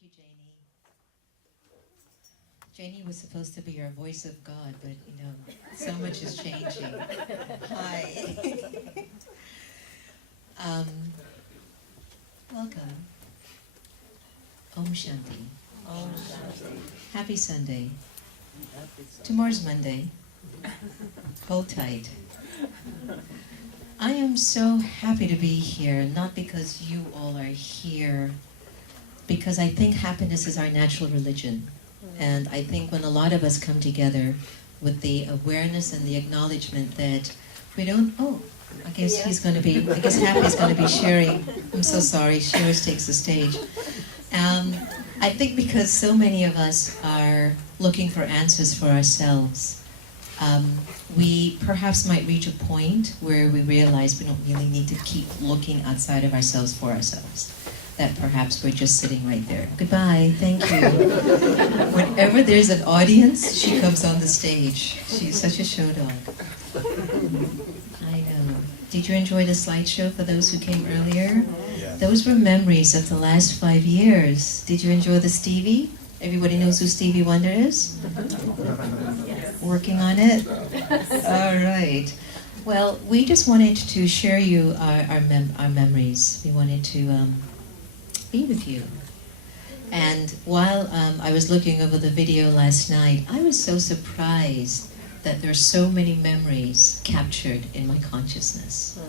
Thank you, Janie. Janie was supposed to be our voice of God, but so much is changing. Hi. Welcome. Om Shanti. Om Shanti. Happy Sunday. Tomorrow's Monday. Hold tight. I am so happy to be here, not because you all are here, because I think happiness is our natural religion. And I think when a lot of us come together with the awareness and the acknowledgement that we don't, I guess Happy's going to be sharing. I'm so sorry, she always takes the stage. I think because so many of us are looking for answers for ourselves, we perhaps might reach a point where we realize we don't really need to keep looking outside of ourselves for ourselves. That perhaps we're just sitting right there. Goodbye, thank you. Whenever there's an audience, she comes on the stage. She's such a show dog. I know. Did you enjoy the slideshow for those who came earlier? Yeah. Those were memories of the last 5 years. Did you enjoy the Stevie? Everybody knows who Stevie Wonder is? Working on it? All right. Well, we just wanted to share you our memories. We wanted to be with you. And while I was looking over the video last night, I was so surprised that there are so many memories captured in my consciousness.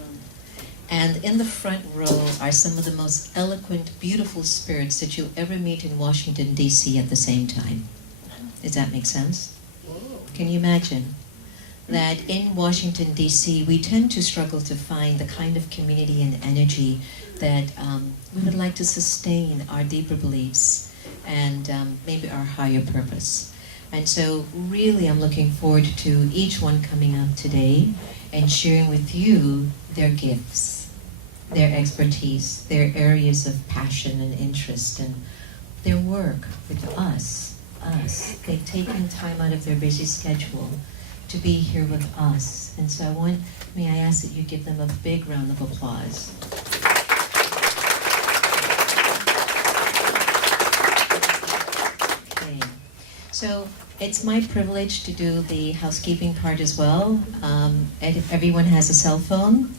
And in the front row are some of the most eloquent, beautiful spirits that you'll ever meet in Washington, D.C. at the same time. Does that make sense? Can you imagine that in Washington, D.C., we tend to struggle to find the kind of community and energy that we would like to sustain our deeper beliefs and maybe our higher purpose. And so really I'm looking forward to each one coming up today and sharing with you their gifts, their expertise, their areas of passion and interest, and their work with us. They've taken time out of their busy schedule to be here with us. And so may I ask that you give them a big round of applause. Okay. So it's my privilege to do the housekeeping part as well. And if everyone has a cell phone,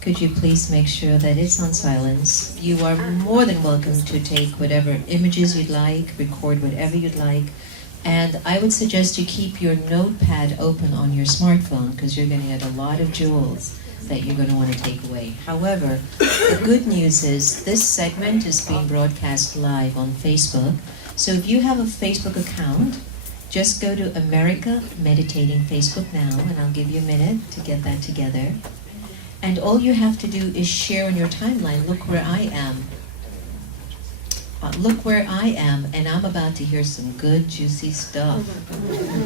could you please make sure that it's on silence? You are more than welcome to take whatever images you'd like, record whatever you'd like. And I would suggest you keep your notepad open on your smartphone because you're going to get a lot of jewels that you're going to want to take away. However, the good news is this segment is being broadcast live on Facebook. So if you have a Facebook account, just go to America Meditating Facebook now, and I'll give you a minute to get that together. And all you have to do is share on your timeline, look where I am. Look where I am, and I'm about to hear some good, juicy stuff.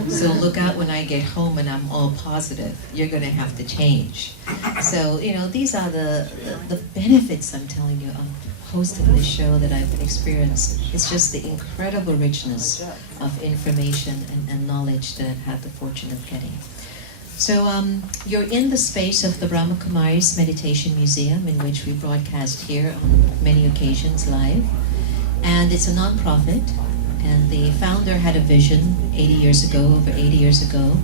So look out when I get home and I'm all positive. You're going to have to change. So, these are the benefits, I'm telling you, of hosting this show that I've experienced. It's just the incredible richness of information and knowledge that I've had the fortune of getting. So you're in the space of the Brahma Kumaris Meditation Museum, in which we broadcast here on many occasions live. And it's a non-profit, and the founder had a vision over 80 years ago,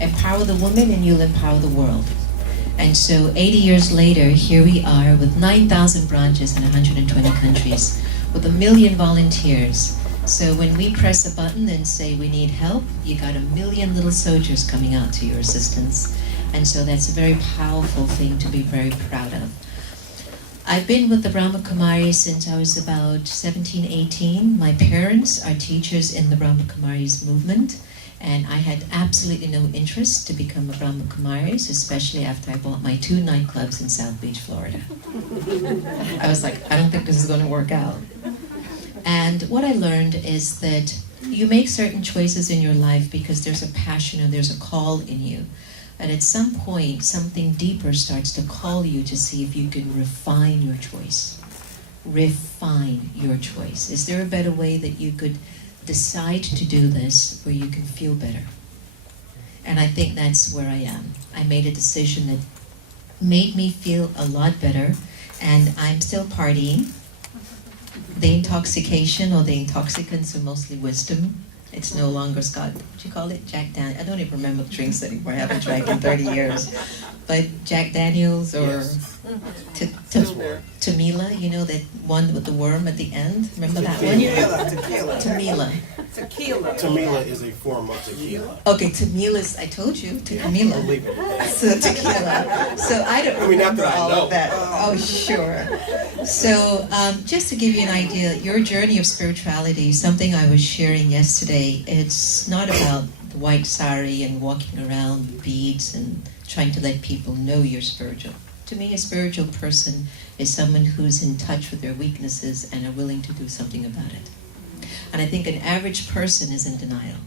empower the woman and you'll empower the world. And so 80 years later, here we are with 9,000 branches in 120 countries, with 1 million volunteers. So when we press a button and say we need help, you got 1 million little soldiers coming out to your assistance. And so that's a very powerful thing to be very proud of. I've been with the Brahma Kumaris since I was about 17, 18. My parents are teachers in the Brahma Kumaris movement, and I had absolutely no interest to become a Brahma Kumaris, especially after I bought my 2 nightclubs in South Beach, Florida. I was like, I don't think this is going to work out. And what I learned is that you make certain choices in your life because there's a passion or there's a call in you. And at some point, something deeper starts to call you to see if you can refine your choice. Refine your choice. Is there a better way that you could decide to do this where you can feel better? And I think that's where I am. I made a decision that made me feel a lot better, and I'm still partying. the intoxication or the intoxicants are mostly wisdom. It's no longer Scott, what do you call it? Jack Daniels. I don't even remember the drinks anymore. I haven't drank in 30 years. But Jack Daniels or Tamila, you know, that one with the worm at the end? Remember that one? Tamila. Tamila is a form of tequila. Okay, Tamila's, I told you, Tamila. So tequila. So I don't remember all of that. Oh, sure. So just to give you an idea, your journey of spirituality, something I was sharing yesterday, it's not about the white sari and walking around with beads and trying to let people know you're spiritual. To me, a spiritual person is someone who's in touch with their weaknesses and are willing to do something about it. And I think an average person is in denial.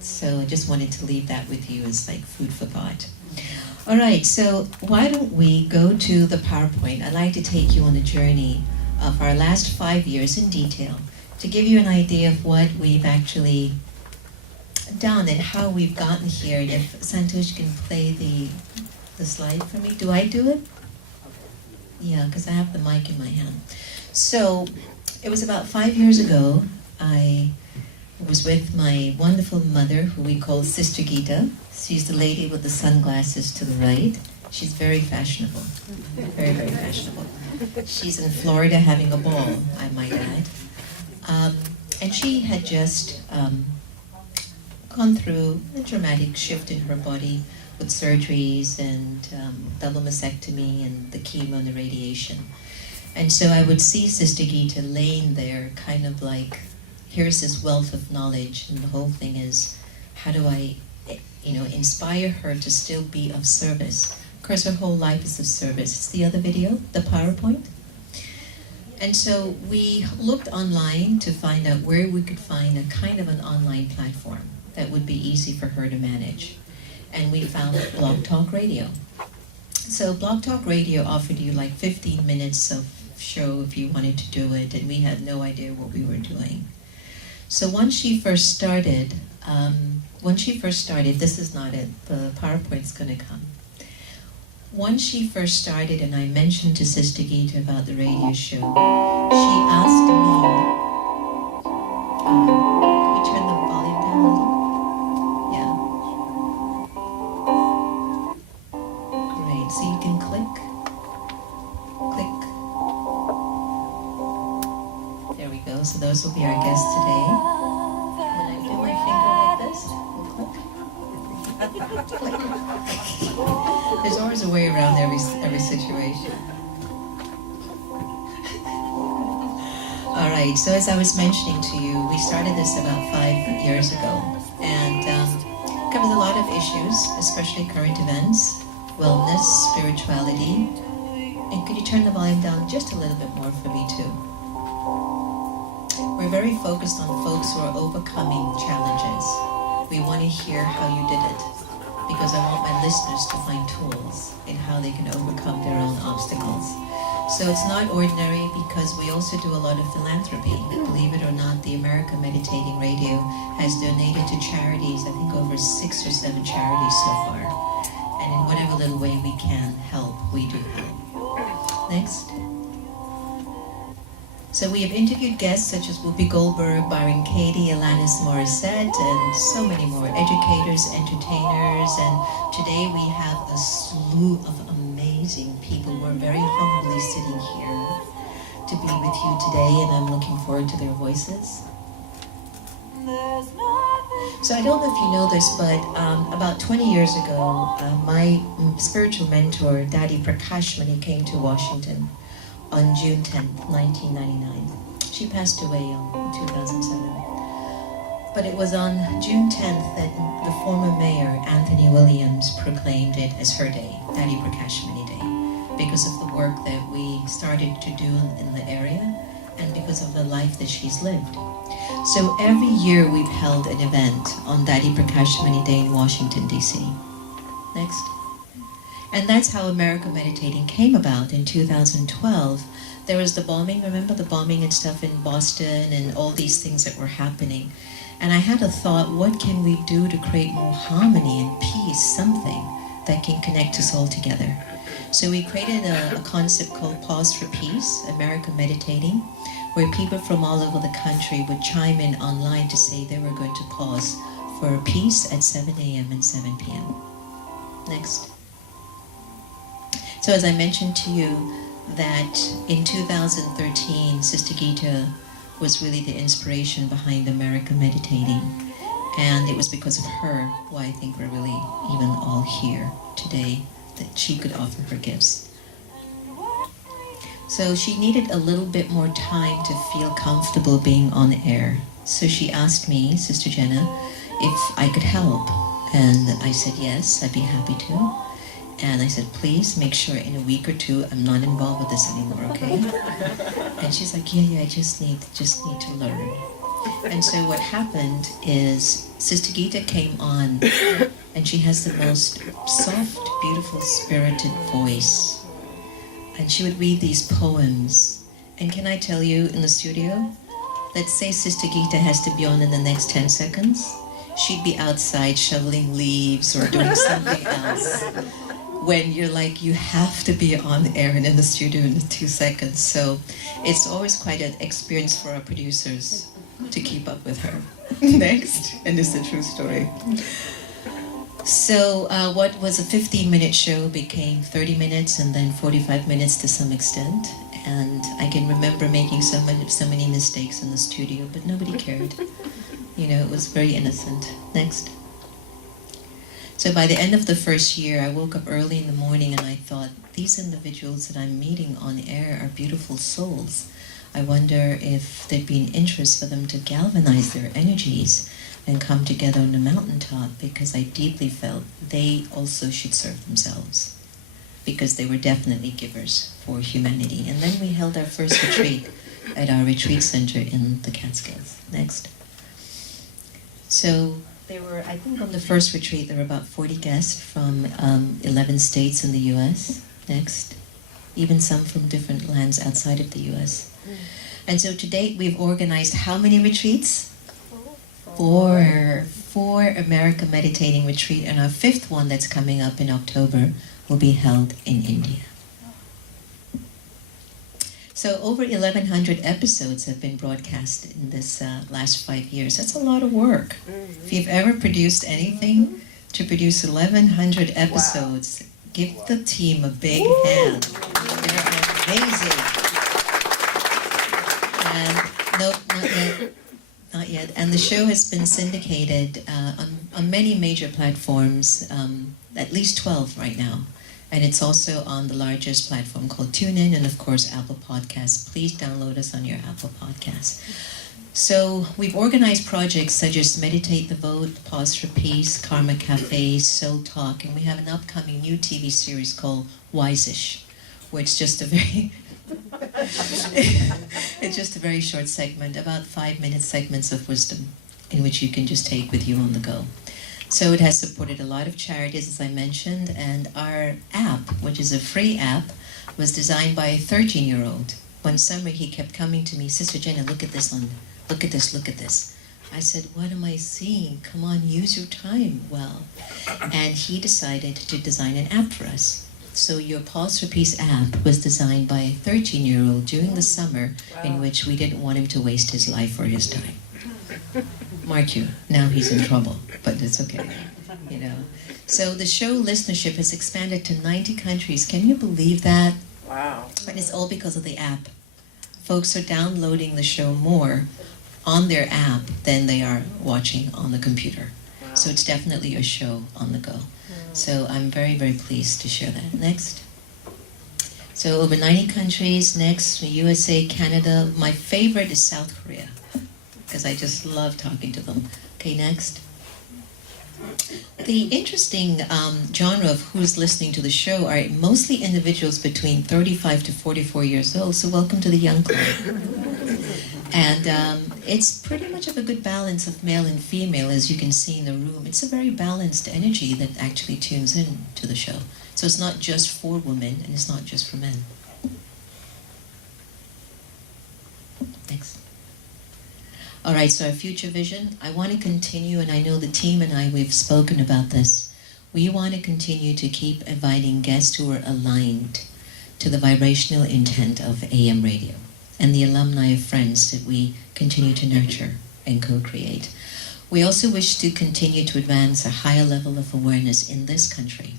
So I just wanted to leave that with you as like food for thought. All right, so why don't we go to the PowerPoint? I'd like to take you on a journey of our last 5 years in detail to give you an idea of what we've actually done and how we've gotten here. And if Santosh can play the slide for me. Do I do it? Yeah, because I have the mic in my hand. So it was about 5 years ago. I was with my wonderful mother, who we call Sister Gita. She's the lady with the sunglasses to the right. She's very fashionable. Very, very fashionable. She's in Florida having a ball, I might add. And she had just gone through a dramatic shift in her body with surgeries and double mastectomy and the chemo and the radiation. And so I would see Sister Gita laying there kind of like, here's this wealth of knowledge, and the whole thing is, how do I, inspire her to still be of service? Of course, her whole life is of service. It's the other video, the PowerPoint. And so we looked online to find out where we could find a kind of an online platform that would be easy for her to manage. And we found Blog Talk Radio. So Blog Talk Radio offered you like 15 minutes of show if you wanted to do it, and we had no idea what we were doing. So once she first started, this is not it, the PowerPoint's going to come. Once she first started and I mentioned to Sister Gita about the radio show, she asked me, can we turn the volume down a little? Yeah. Great, so you can click. There we go, so those will be our guests today. When I do my finger like this, we'll click. There's always a way around every situation. All right, so as I was mentioning to you, we started this about 5 years ago, and covers a lot of issues, especially current events, wellness, spirituality. And could you turn the volume down just a little bit more for me too? We're very focused on folks who are overcoming challenges. We want to hear how you did it, because I want my listeners to find tools in how they can overcome their own obstacles. So it's not ordinary, because we also do a lot of philanthropy. Believe it or not, the American Meditating Radio has donated to charities, I think over 6 or 7 charities so far. And in whatever little way we can help, we do help. Next. So we have interviewed guests such as Whoopi Goldberg, Byron Katie, Alanis Morissette, and so many more, educators, entertainers, and today we have a slew of amazing people who are very humbly sitting here to be with you today, and I'm looking forward to their voices. So I don't know if you know this, but about 20 years ago, my spiritual mentor, Daddy Prakash, when he came to Washington, on June 10th, 1999. She passed away in 2007. But it was on June 10th that the former mayor, Anthony Williams, proclaimed it as her day, Daddy Prakashmani Day, because of the work that we started to do in the area and because of the life that she's lived. So every year we've held an event on Daddy Prakashmani Day in Washington, D.C. Next. And that's how America Meditating came about in 2012. There was the bombing, remember the bombing and stuff in Boston and all these things that were happening. And I had a thought, what can we do to create more harmony and peace, something that can connect us all together? So we created a concept called Pause for Peace, America Meditating, where people from all over the country would chime in online to say they were going to pause for a piece at 7 a.m. and 7 p.m. Next. So as I mentioned to you, that in 2013, Sister Gita was really the inspiration behind America Meditating. And it was because of her why I think we're really even all here today, that she could offer her gifts. So she needed a little bit more time to feel comfortable being on air. So she asked me, Sister Jenna, if I could help. And I said, yes, I'd be happy to. And I said, please make sure in a week or two I'm not involved with this anymore, okay? And she's like, yeah, I just need to learn. And so what happened is Sister Gita came on, and she has the most soft, beautiful, spirited voice. And she would read these poems. And can I tell you, in the studio, let's say Sister Gita has to be on in the next 10 seconds, she'd be outside shoveling leaves or doing something else. When you're like, you have to be on air and in the studio in 2 seconds. So it's always quite an experience for our producers to keep up with her. Next, and it's a true story. So what was a 15-minute show became 30 minutes and then 45 minutes to some extent. And I can remember making so many mistakes in the studio, but nobody cared. You know, it was very innocent. Next. So by the end of the first year, I woke up early in the morning and I thought, these individuals that I'm meeting on air are beautiful souls. I wonder if there'd be an interest for them to galvanize their energies and come together on the mountaintop, because I deeply felt they also should serve themselves, because they were definitely givers for humanity. And then we held our first retreat at our retreat center in the Catskills. Next. So there were, I think on the first retreat, there were about 40 guests from 11 states in the U.S. Next. Even some from different lands outside of the U.S. And so to date, we've organized how many retreats? Four America Meditating Retreat, and our fifth one that's coming up in October will be held in India. So over 1,100 episodes have been broadcast in this last 5 years. That's a lot of work. If you've ever produced anything, to produce 1,100 episodes, give the team a big hand. They're amazing. And nope, not yet. And the show has been syndicated on many major platforms, at least 12 right now. And it's also on the largest platform called Tunein, and of course Apple Podcasts. Please download us on your Apple Podcasts. So we've organized projects such as Meditate the Vote, Pause for Peace, Karma Cafe, Soul Talk, and we have an upcoming new TV series called Wise-ish, where it's just a very it's just a very short segment, about 5-minute segments of wisdom, in which you can just take with you on the go. So it has supported a lot of charities, as I mentioned, and our app, which is a free app, was designed by a 13-year-old. One summer he kept coming to me, Sister Jenna, look at this. I said, what am I seeing? Come on, use your time well. And he decided to design an app for us. So your Pause for Peace app was designed by a 13-year-old during the summer, in which we didn't want him to waste his life or his time. Mark you, now he's in trouble, but it's okay, you know. So the show listenership has expanded to 90 countries. Can you believe that? Wow. And it's all because of the app. Folks are downloading the show more on their app than they are watching on the computer. Wow. So it's definitely a show on the go. So I'm very, very pleased to share that. Next. So over 90 countries. Next, USA, Canada. My favorite is South Korea, because I just love talking to them. Okay, next. The interesting genre of who's listening to the show are mostly individuals between 35 to 44 years old, so welcome to the Young Club. And it's pretty much of a good balance of male and female, as you can see in the room. It's a very balanced energy that actually tunes in to the show. So it's not just for women, and it's not just for men. Next. All right, so our future vision, I want to continue, and I know the team and I, we've spoken about this. We want to continue to keep inviting guests who are aligned to the vibrational intent of AM radio. and the alumni of Friends that we continue to nurture and co-create. We also wish to continue to advance a higher level of awareness in this country.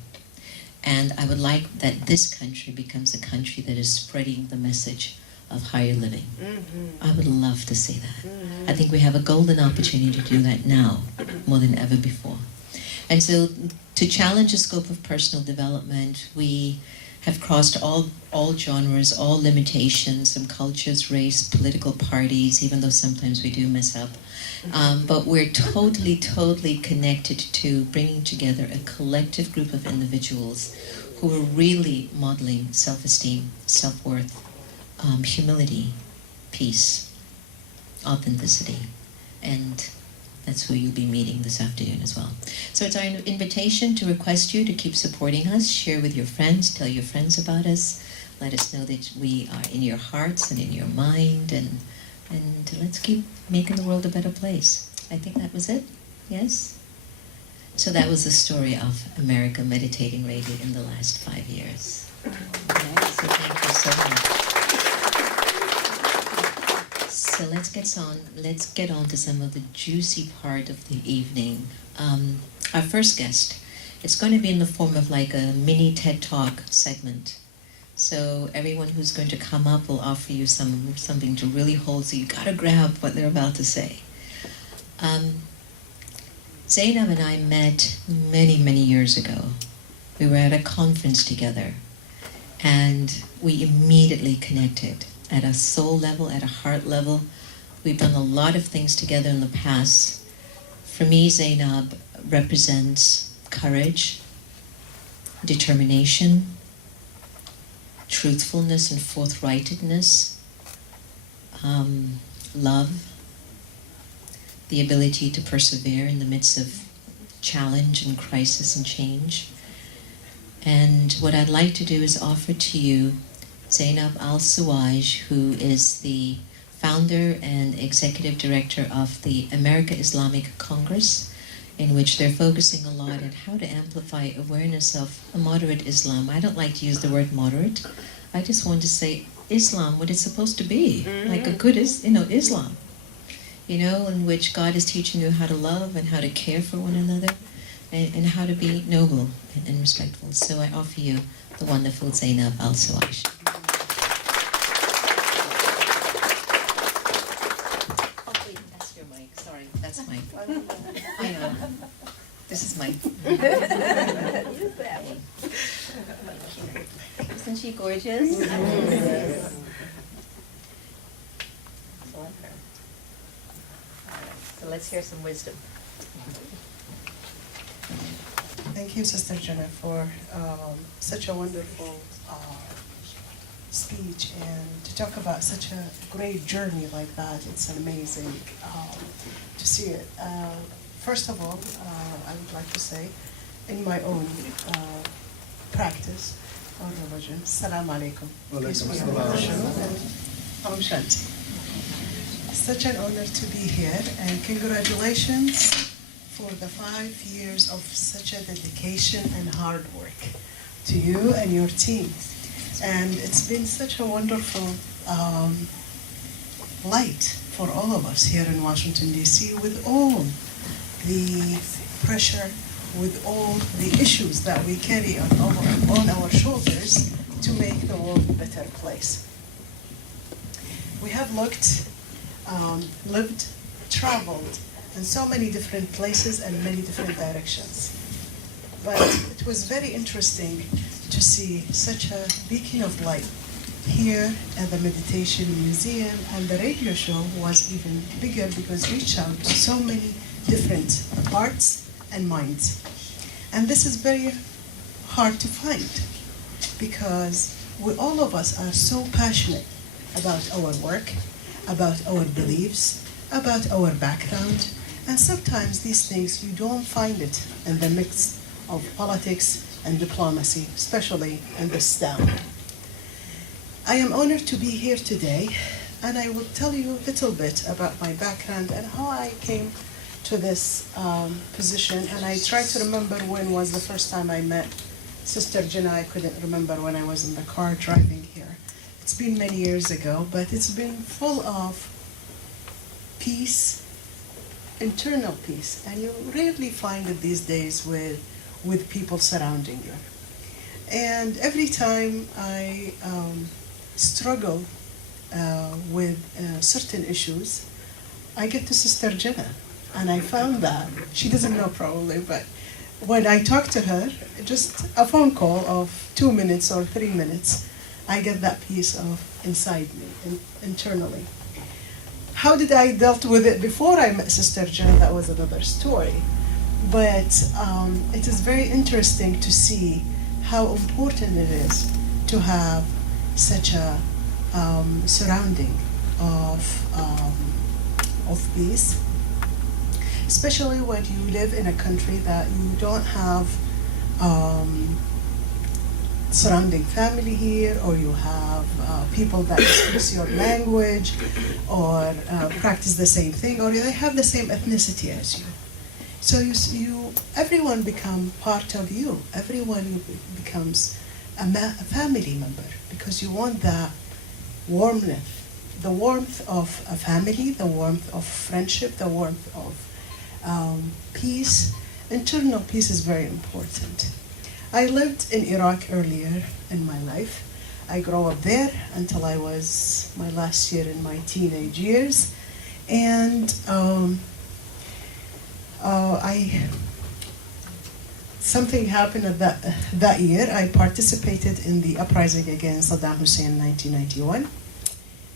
And I would like that this country becomes a country that is spreading the message of higher living. I would love to see that. I think we have a golden opportunity to do that now, more than ever before. And so, to challenge the scope of personal development, we have crossed all genres, all limitations, some cultures, race, political parties, even though sometimes we do mess up. But we're totally, totally connected to bringing together a collective group of individuals who are really modeling self-esteem, self-worth, humility, peace, authenticity, and that's who you'll be meeting this afternoon as well. So it's our invitation to request you to keep supporting us, share with your friends, tell your friends about us, let us know that we are in your hearts and in your mind, and let's keep making the world a better place. I think that was it, yes? So that was the story of America Meditating Radio in the last 5 years. Okay, so thank you so much. So let's get on to some of the juicy part of the evening. Our first guest, it's going to be in the form of like a mini TED Talk segment. So everyone who's going to come up will offer you something to really hold, so you gotta grab what they're about to say. Zainab and I met many, many years ago. We were at a conference together, and we immediately connected at a soul level, at a heart level. We've done a lot of things together in the past. For me, Zainab represents courage, determination, truthfulness and forthrightedness, love, the ability to persevere in the midst of challenge and crisis and change. And what I'd like to do is offer to you Zainab Al-Suwaj, who is the founder and executive director of the America Islamic Congress, in which they're focusing a lot on how to amplify awareness of a moderate Islam. I don't like to use the word moderate. I just want to say Islam, what it's supposed to be, like a good Islam, in which God is teaching you how to love and how to care for one another, and how to be noble and respectful. So I offer you the wonderful Zainab Al-Suwaj. Oh wait, that's your mic. Sorry, that's mine. I know. This is mine. Use that one. Isn't she gorgeous? Yes. So let's hear some wisdom. Thank you, Sister Jenna, for such a wonderful speech, and to talk about such a great journey like that. It's amazing to see it. First of all, I would like to say, in my own practice or religion, Assalamu alaikum. Peace be upon you, and Om Shanti. Such an honor to be here, and congratulations for the 5 years of such a dedication and hard work to you and your team. And it's been such a wonderful light for all of us here in Washington, D.C., with all the pressure, with all the issues that we carry on our shoulders to make the world a better place. We have looked, lived, traveled in so many different places and many different directions. But it was very interesting to see such a beacon of light here at the Meditation Museum, and the radio show was even bigger because it reached out to so many different hearts and minds. And this is very hard to find because all of us are so passionate about our work, about our beliefs, about our background, and sometimes these things you don't find it in the mix of politics and diplomacy, especially in this town. I am honored to be here today, and I will tell you a little bit about my background and how I came to this position. And I try to remember when was the first time I met Sister Jenna. I couldn't remember when I was in the car driving here. It It's been many years ago, but it's been full of peace, internal peace, and you rarely find it these days with people surrounding you. And every time I struggle with certain issues, I get to Sister Jenna, and I found that she doesn't know probably, but when I talk to her, just a phone call of 2 minutes or 3 minutes, I get that peace of inside me, internally. How did I dealt with it before I met Sister Jenna? That was another story. But it is very interesting to see how important it is to have such a surrounding of peace, especially when you live in a country that you don't have surrounding family here, or you have people that speak your language or practice the same thing, or they have the same ethnicity as you. So everyone become part of you. Everyone becomes a family member, because you want that warmth, the warmth of a family, the warmth of friendship, the warmth of peace. Internal peace is very important. I lived in Iraq earlier in my life. I grew up there until I was my last year in my teenage years. And something happened at that year. I participated in the uprising against Saddam Hussein in 1991.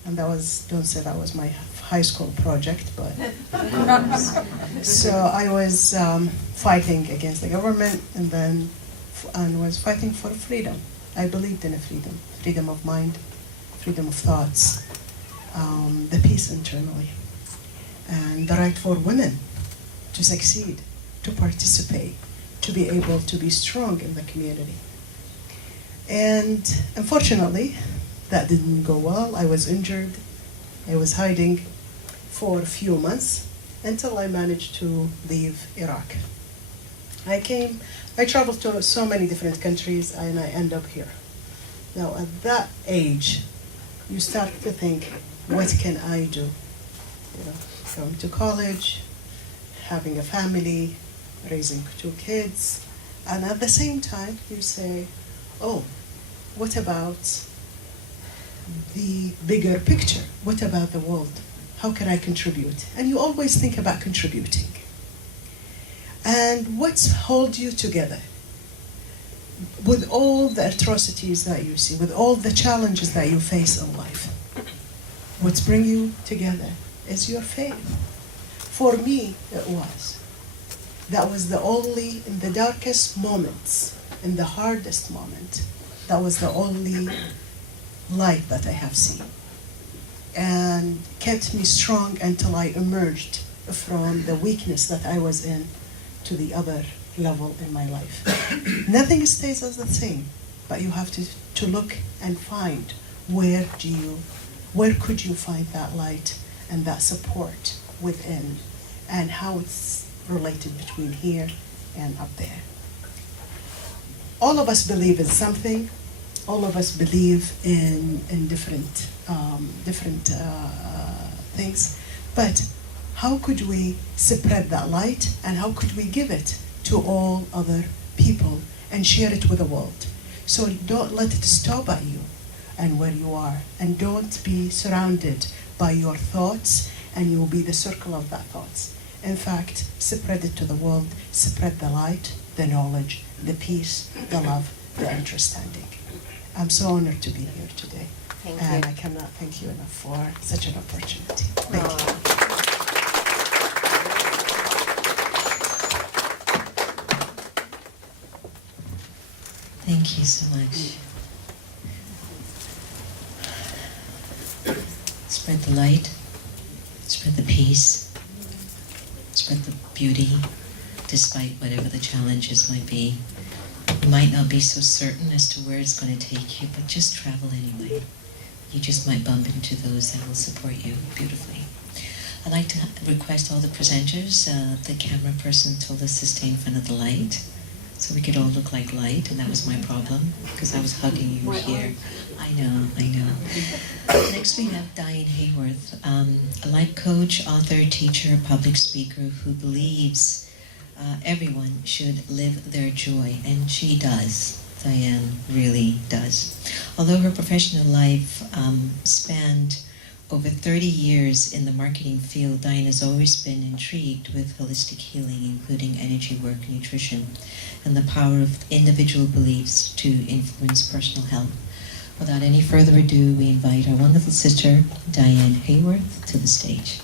And don't say that was my high school project, but so I was fighting against the government, and was fighting for freedom. I believed in freedom of mind, freedom of thoughts, the peace internally, and the right for women to succeed, to participate, to be able to be strong in the community. And unfortunately, that didn't go well. I was injured. I was hiding for a few months until I managed to leave Iraq. I traveled to so many different countries, and I end up here. Now, at that age, you start to think, what can I do? Going to college, having a family, raising 2 kids, and at the same time, you say, oh, what about the bigger picture? What about the world? How can I contribute? And you always think about contributing. And what holds you together? With all the atrocities that you see, with all the challenges that you face in life, what brings you together is your faith. For me, it was. That was the only, in the darkest moments, in the hardest moment, that was the only light that I have seen, and kept me strong until I emerged from the weakness that I was in to the other level in my life. Nothing stays as the same, but you have to look and find where could you find that light and that support within, and how it's related between here and up there. All of us believe in something. All of us believe in different things, but how could we spread that light, and how could we give it to all other people and share it with the world? So don't let it stop at you and where you are, and don't be surrounded by your thoughts, and you will be the circle of that thoughts. In fact, spread it to the world, spread the light, the knowledge, the peace, the love, the understanding. I'm so honored to be here today. Thank And you. I cannot thank you enough for such an opportunity. Thank you. Thank you so much. Spread the light, spread the peace, spread the beauty, despite whatever the challenges might be. You might not be so certain as to where it's going to take you, but just travel anyway. You just might bump into those that will support you beautifully. I'd like to request all the presenters, the camera person told us to stay in front of the light, so we could all look like light, and that was my problem, because I was hugging you here. I know. Next we have Diane Hayworth, a life coach, author, teacher, public speaker who believes everyone should live their joy, and she does. Diane really does. Although her professional life spanned over 30 years in the marketing field, Diane has always been intrigued with holistic healing, including energy work, nutrition, and the power of individual beliefs to influence personal health. Without any further ado, we invite our wonderful sister, Diane Hayworth, to the stage.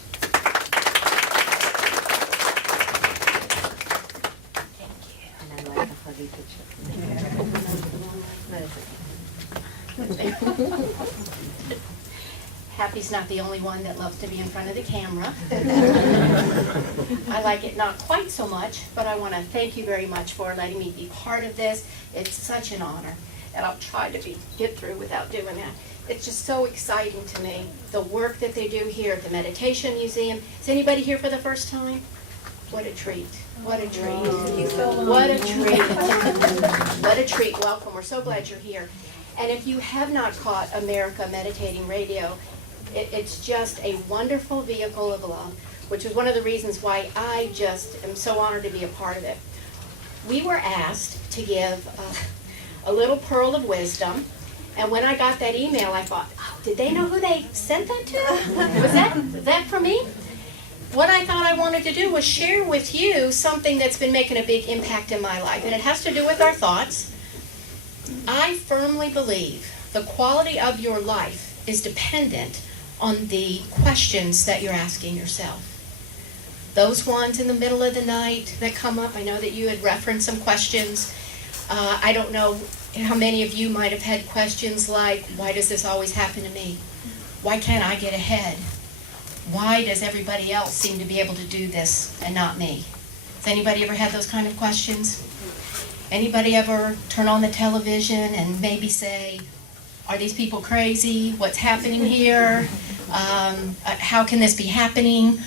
Happy's not the only one that loves to be in front of the camera. I like it not quite so much, but I want to thank you very much for letting me be part of this. It's such an honor, and I'll try to get through without doing that. It's just so exciting to me, the work that they do here at the Meditation Museum. Is anybody here for the first time? What a treat. What a treat. What a treat. What a treat. Welcome. We're so glad you're here. And if you have not caught America Meditating Radio, it's just a wonderful vehicle of love, which is one of the reasons why I just am so honored to be a part of it. We were asked to give a little pearl of wisdom, and when I got that email, I thought, oh, did they know who they sent that to? Was that for me? What I thought I wanted to do was share with you something that's been making a big impact in my life, and it has to do with our thoughts. I firmly believe the quality of your life is dependent on the questions that you're asking yourself. Those ones in the middle of the night that come up, I know that you had referenced some questions. I don't know how many of you might have had questions like, why does this always happen to me? Why can't I get ahead? Why does everybody else seem to be able to do this and not me? Has anybody ever had those kind of questions? Anybody ever turn on the television and maybe say, are these people crazy? What's happening here? How can this be happening?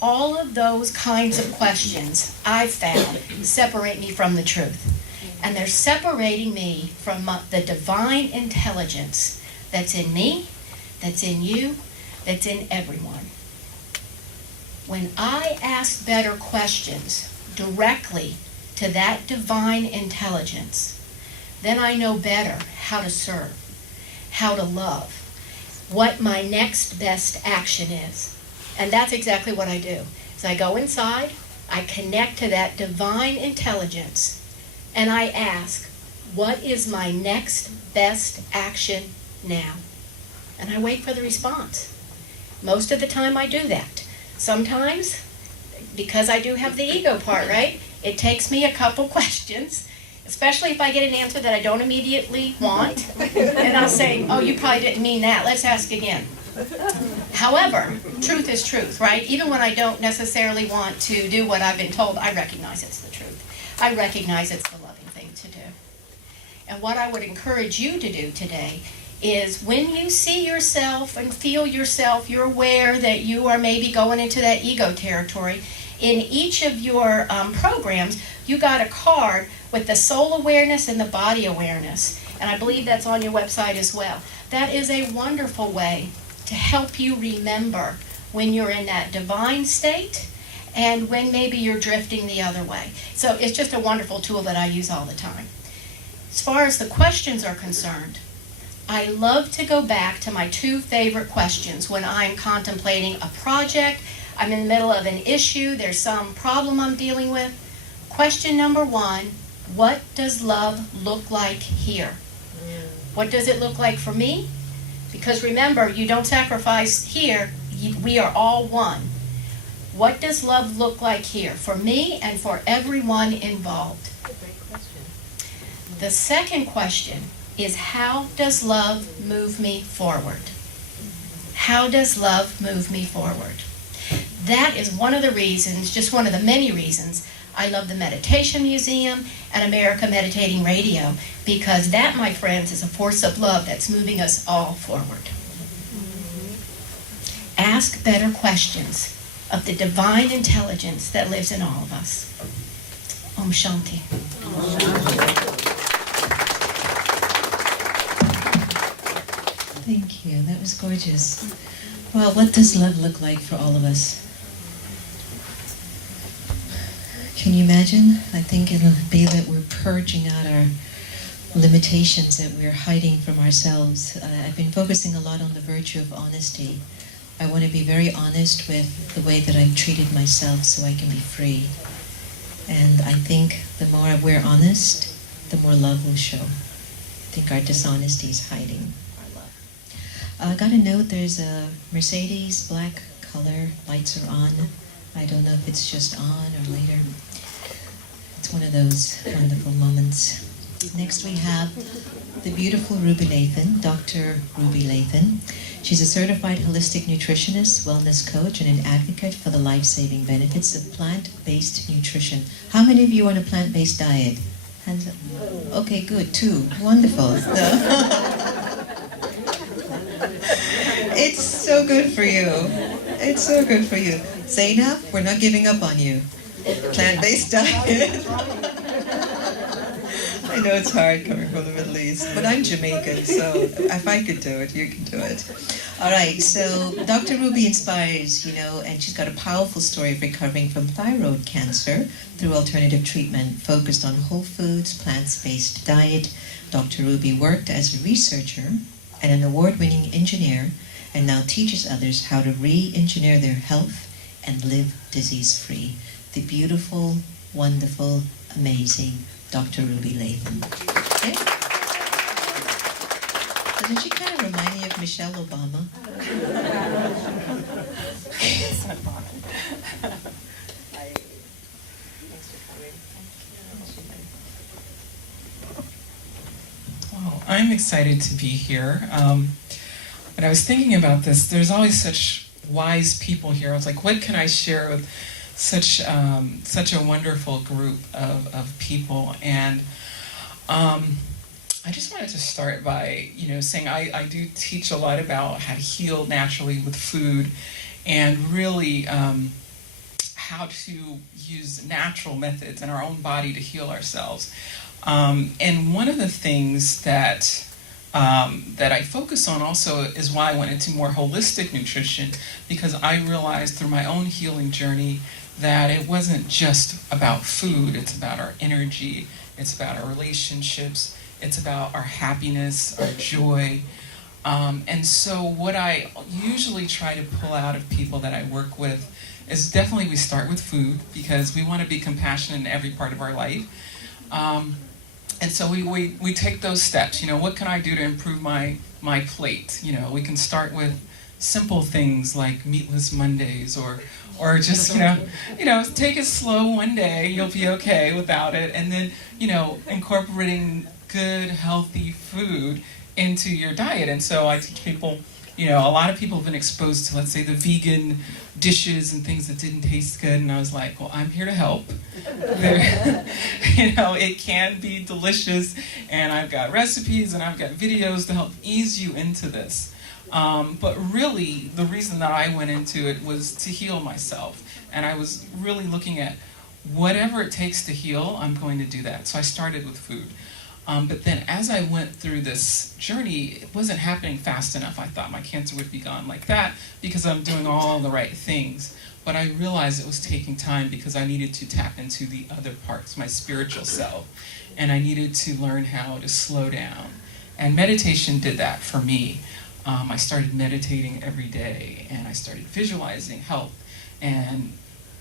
All of those kinds of questions, I've found, separate me from the truth. And they're separating me from the divine intelligence that's in me, that's in you, that's in everyone. When I ask better questions directly to that divine intelligence, then I know better how to serve, how to love, what my next best action is. And that's exactly what I do. So I go inside, I connect to that divine intelligence, and I ask, what is my next best action now? And I wait for the response. Most of the time I do that. Sometimes, because I do have the ego part, right? It takes me a couple questions, especially if I get an answer that I don't immediately want. And I'll say, oh, you probably didn't mean that. Let's ask again. However, truth is truth, right? Even when I don't necessarily want to do what I've been told, I recognize it's the truth. I recognize it's the loving thing to do. And what I would encourage you to do today is when you see yourself and feel yourself, you're aware that you are maybe going into that ego territory. In each of your programs, you got a card with the soul awareness and the body awareness. And I believe that's on your website as well. That is a wonderful way to help you remember when you're in that divine state and when maybe you're drifting the other way. So it's just a wonderful tool that I use all the time. As far as the questions are concerned, I love to go back to my two favorite questions when I'm contemplating a project, I'm in the middle of an issue, there's some problem I'm dealing with. Question number one, what does love look like here? What does it look like for me? Because remember, you don't sacrifice here, we are all one. What does love look like here for me and for everyone involved? That's a great question. The second question is, how does love move me forward? How does love move me forward? That is one of the reasons, just one of the many reasons, I love the Meditation Museum and America Meditating Radio, because that, my friends, is a force of love that's moving us all forward. Ask better questions of the divine intelligence that lives in all of us. Om Shanti. Thank you. That was gorgeous. Well, what does love look like for all of us? Can you imagine? I think it'll be that we're purging out our limitations that we're hiding from ourselves. I've been focusing a lot on the virtue of honesty. I want to be very honest with the way that I've treated myself so I can be free. And I think the more we're honest, the more love will show. I think our dishonesty is hiding our love. I got a note, there's a Mercedes, black color, lights are on. I don't know if it's just on or later. It's one of those wonderful moments. Next we have the beautiful Ruby Lathan, Dr. Ruby Lathan. She's a certified holistic nutritionist, wellness coach, and an advocate for the life-saving benefits of plant-based nutrition. How many of you are on a plant-based diet? Hands up. Okay, good, 2. Wonderful. It's so good for you. It's so good for you. Zainab, we're not giving up on you. Plant-based diet. I know it's hard coming from the Middle East, but I'm Jamaican, so if I could do it, you can do it. All right, so Dr. Ruby inspires, and she's got a powerful story of recovering from thyroid cancer through alternative treatment focused on whole foods, plant-based diet. Dr. Ruby worked as a researcher and an award-winning engineer and now teaches others how to re-engineer their health and live disease-free. The beautiful, wonderful, amazing Dr. Ruby Lathan. Okay? Doesn't she kind of remind me of Michelle Obama? Well, I'm excited to be here. When I was thinking about this, there's always such wise people here. I was like, what can I share with such a wonderful group of people? And I just wanted to start by saying I do teach a lot about how to heal naturally with food, and really how to use natural methods in our own body to heal ourselves. And one of the things that I focus on also is why I went into more holistic nutrition, because I realized through my own healing journey that it wasn't just about food, it's about our energy, it's about our relationships, it's about our happiness, our joy. And so what I usually try to pull out of people that I work with is definitely we start with food, because we want to be compassionate in every part of our life. And so we take those steps. What can I do to improve my plate? We can start with simple things like meatless Mondays, or just take it slow one day, you'll be okay without it, and then incorporating good healthy food into your diet. And so I teach people, a lot of people have been exposed to, let's say, the vegan dishes and things that didn't taste good, and I was like, well, I'm here to help. It can be delicious, and I've got recipes and I've got videos to help ease you into this. But really, the reason that I went into it was to heal myself. And I was really looking at whatever it takes to heal, I'm going to do that. So I started with food. But then as I went through this journey, it wasn't happening fast enough. I thought my cancer would be gone like that because I'm doing all the right things. But I realized it was taking time because I needed to tap into the other parts, my spiritual self. And I needed to learn how to slow down. And meditation did that for me. I started meditating every day, and I started visualizing health and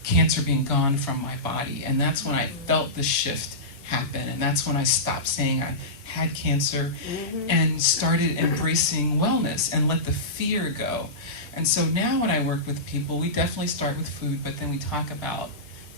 cancer being gone from my body. And that's when I felt the shift happen, and that's when I stopped saying I had cancer and started embracing wellness and let the fear go. And so now when I work with people, we definitely start with food, but then we talk about,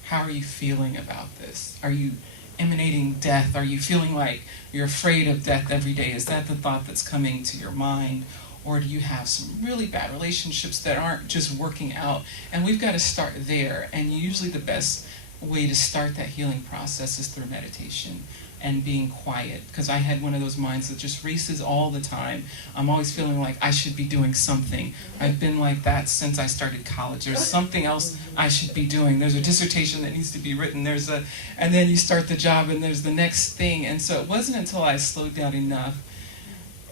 how are you feeling about this? Are you emanating death? Are you feeling like you're afraid of death every day? Is that the thought that's coming to your mind? Or do you have some really bad relationships that aren't just working out? And we've got to start there. And usually the best way to start that healing process is through meditation. and being quiet, because I had one of those minds that just races all the time. I'm always feeling like I should be doing something. I've been like that since I started college. There's something else I should be doing. There's a dissertation that needs to be written. And then you start the job and there's the next thing. And so it wasn't until I slowed down enough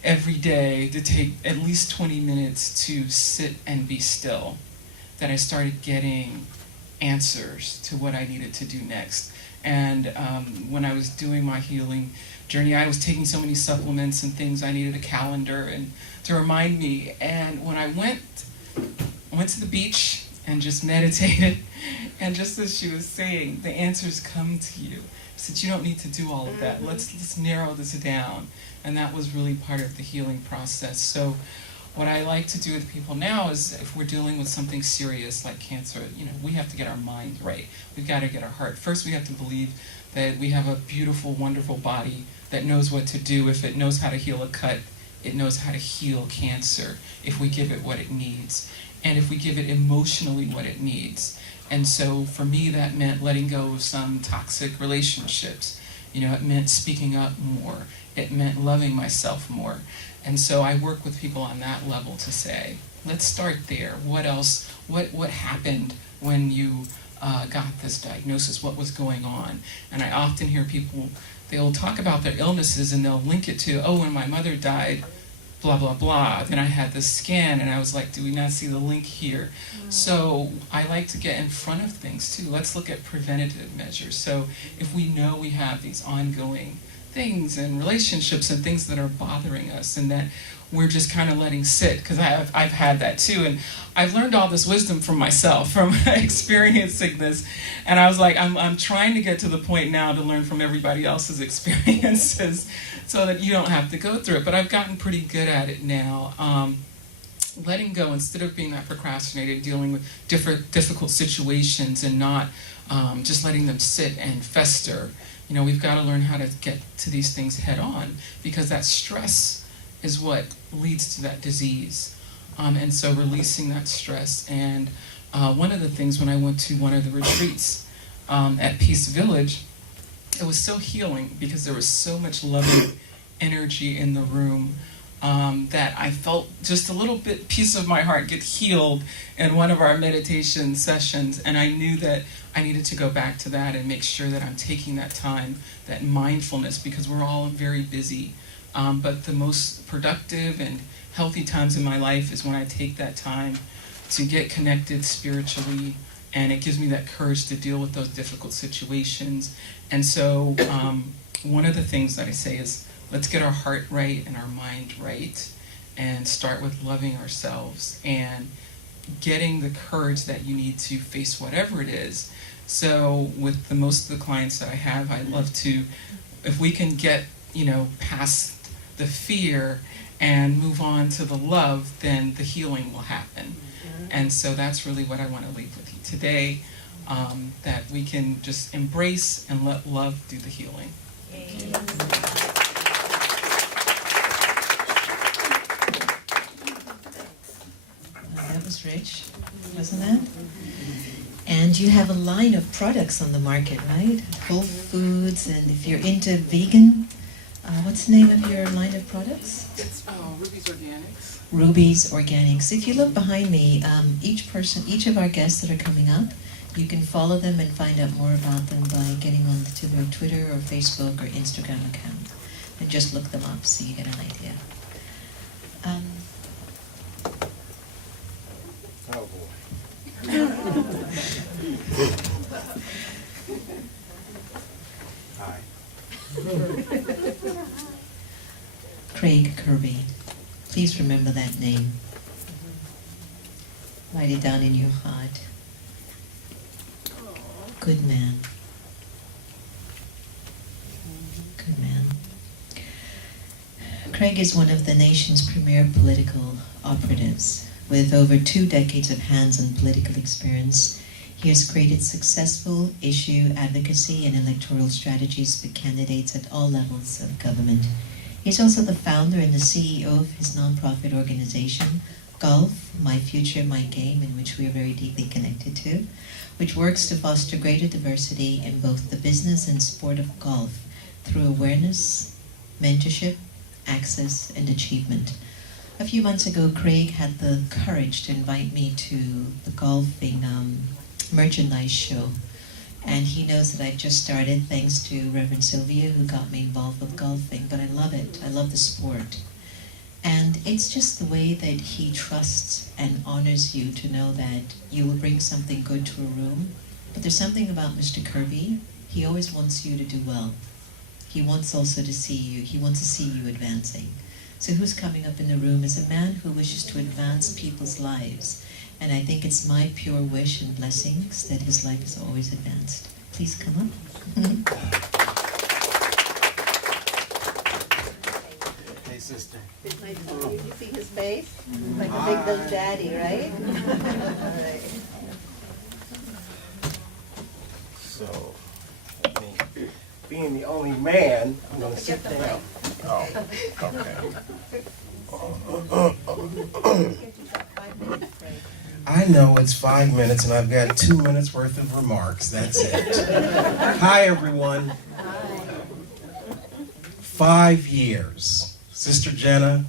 every day to take at least 20 minutes to sit and be still that I started getting answers to what I needed to do next. And when I was doing my healing journey, I was taking so many supplements and things. I needed a calendar and to remind me. And when I went to the beach and just meditated, and just as she was saying, the answers come to you. I said, you don't need to do all of that. Let's narrow this down. And that was really part of the healing process. So what I like to do with people now is, if we're dealing with something serious like cancer, we have to get our mind right. We've got to get our heart. First, we have to believe that we have a beautiful, wonderful body that knows what to do. If it knows how to heal a cut, it knows how to heal cancer if we give it what it needs. And if we give it emotionally what it needs. And so for me, that meant letting go of some toxic relationships. It meant speaking up more. It meant loving myself more. And so I work with people on that level to say, let's start there. What else? What happened when you got this diagnosis? What was going on? And I often hear people, they'll talk about their illnesses and they'll link it to, when my mother died, blah, blah, blah. Then I had this scan and I was like, do we not see the link here? So I like to get in front of things too. Let's look at preventative measures. So if we know we have these ongoing things and relationships and things that are bothering us and that we're just kind of letting sit, because I've had that too, and I've learned all this wisdom from myself, from experiencing this, and I was like, I'm trying to get to the point now to learn from everybody else's experiences so that you don't have to go through it, but I've gotten pretty good at it now. Letting go, instead of being that procrastinated, dealing with difficult situations and not just letting them sit and fester. We've got to learn how to get to these things head on, because that stress is what leads to that disease. And so releasing that stress. And one of the things, when I went to one of the retreats at Peace Village, it was so healing because there was so much loving energy in the room that I felt just a little bit, piece of my heart get healed in one of our meditation sessions. And I knew that I needed to go back to that and make sure that I'm taking that time, that mindfulness, because we're all very busy. But the most productive and healthy times in my life is when I take that time to get connected spiritually, and it gives me that courage to deal with those difficult situations. And so one of the things that I say is, let's get our heart right and our mind right, and start with loving ourselves and getting the courage that you need to face whatever it is. So with most of the clients that I have, I love to, if we can get, past the fear and move on to the love, then the healing will happen. And so that's really what I want to leave with you today, that we can just embrace and let love do the healing. That was rich, wasn't that? And you have a line of products on the market, right? Whole Foods, and if you're into vegan, what's the name of your line of products? It's Ruby's Organics. Ruby's Organics. If you look behind me, each of our guests that are coming up, you can follow them and find out more about them by getting onto their Twitter or Facebook or Instagram account. And just look them up so you get an idea. Oh boy. Hi. Craig Kirby. Please remember that name. Write it down in your heart. Good man. Good man. Craig is one of the nation's premier political operatives. With over 2 decades of hands-on political experience, he has created successful issue advocacy and electoral strategies for candidates at all levels of government. He's also the founder and the CEO of his nonprofit organization, Golf, My Future, My Game, in which we are very deeply connected to, which works to foster greater diversity in both the business and sport of golf, through awareness, mentorship, access, and achievement. A few months ago, Craig had the courage to invite me to the golfing merchandise show. And he knows that I've just started thanks to Reverend Sylvia, who got me involved with golfing. But I love it. I love the sport. And it's just the way that he trusts and honors you to know that you will bring something good to a room. But there's something about Mr. Kirby. He always wants you to do well. He wants also to see you. He wants to see you advancing. So who's coming up in the room is a man who wishes to advance people's lives. And I think it's my pure wish and blessings that his life is always advanced. Please come up. Hey, sister. It's nice to see you. You see his face? Like a big big daddy, right? All right. So, I mean, being the only man, I'm going to sit down. Oh, okay. I know it's 5 minutes and I've got 2 minutes worth of remarks. That's it. Hi, everyone. 5 years. Sister Jenna,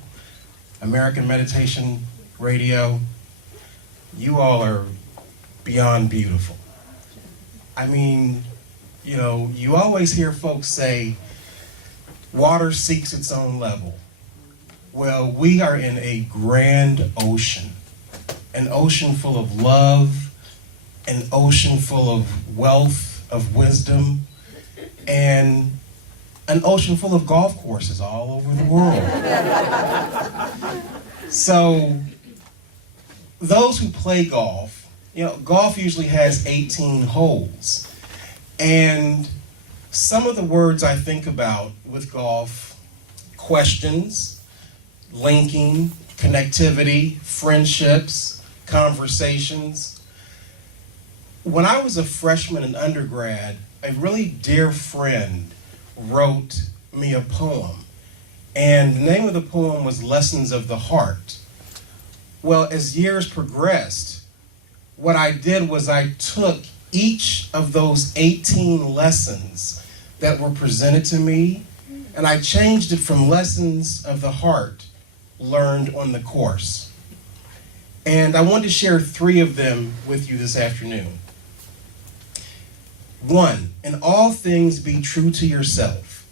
American Meditation Radio, you all are beyond beautiful. I mean, you know, you always hear folks say, water seeks its own level. Well, we are in a grand ocean. An ocean full of love, an ocean full of wealth, of wisdom, and an ocean full of golf courses all over the world. So, those who play golf, you know, golf usually has 18 holes. And some of the words I think about with golf, questions, linking, connectivity, friendships, conversations. When I was a freshman in undergrad, a really dear friend wrote me a poem. And the name of the poem was Lessons of the Heart. Well, as years progressed, what I did was I took each of those 18 lessons that were presented to me, and I changed it from Lessons of the Heart learned on the course. And I wanted to share 3 of them with you this afternoon. 1, in all things be true to yourself.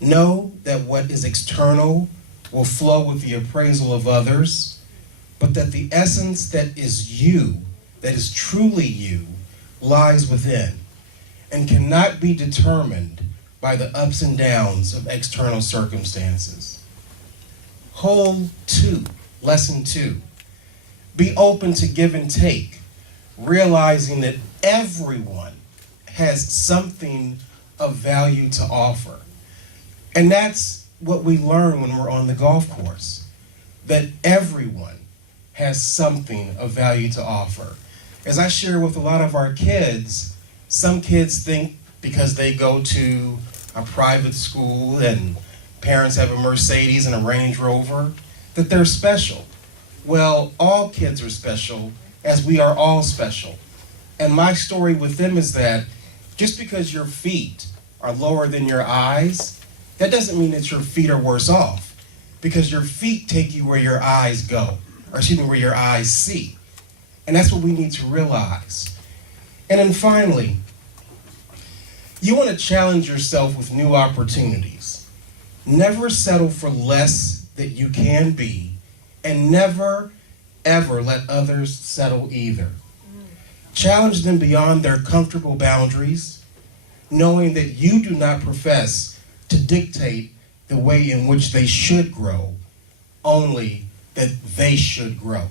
Know that what is external will flow with the appraisal of others, but that the essence that is you, that is truly you, lies within and cannot be determined by the ups and downs of external circumstances. Whole 2, lesson 2. Be open to give and take, realizing that everyone has something of value to offer. And that's what we learn when we're on the golf course, that everyone has something of value to offer. As I share with a lot of our kids, some kids think because they go to a private school and parents have a Mercedes and a Range Rover, that they're special. Well, all kids are special, as we are all special. And my story with them is that just because your feet are lower than your eyes, that doesn't mean that your feet are worse off, because your feet take you where your eyes go, or excuse me, where your eyes see. And that's what we need to realize. And then finally, you want to challenge yourself with new opportunities. Never settle for less that you can be, and never, ever let others settle either. Challenge them beyond their comfortable boundaries, knowing that you do not profess to dictate the way in which they should grow, only that they should grow.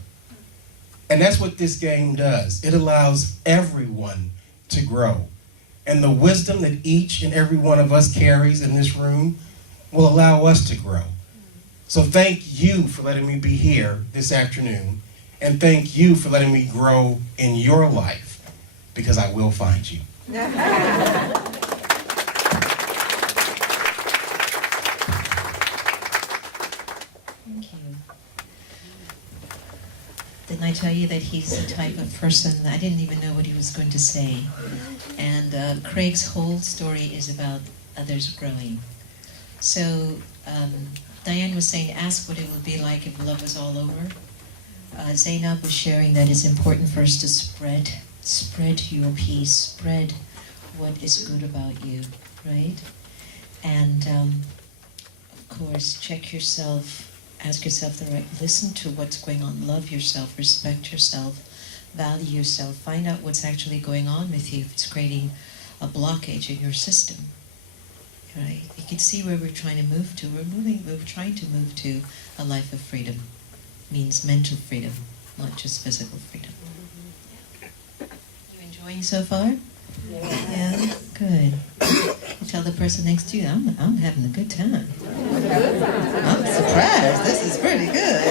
And that's what this game does. It allows everyone to grow. And the wisdom that each and every one of us carries in this room will allow us to grow. So thank you for letting me be here this afternoon, and thank you for letting me grow in your life, because I will find you. Thank you. Didn't I tell you that he's the type of person, I didn't even know what he was going to say. And Craig's whole story is about others growing. So Diane was saying, ask what it would be like if love was all over. Zainab was sharing that it's important for us to spread your peace, spread what is good about you, right? And of course, check yourself, ask yourself listen to what's going on, love yourself, respect yourself, value yourself, find out what's actually going on with you if it's creating a blockage in your system, right? You can see where we're trying to move to. We're trying to move to a life of freedom. Means mental freedom, not just physical freedom. You enjoying so far? Yeah, good. Tell the person next to you, I'm having a good time. I'm surprised. This is pretty good.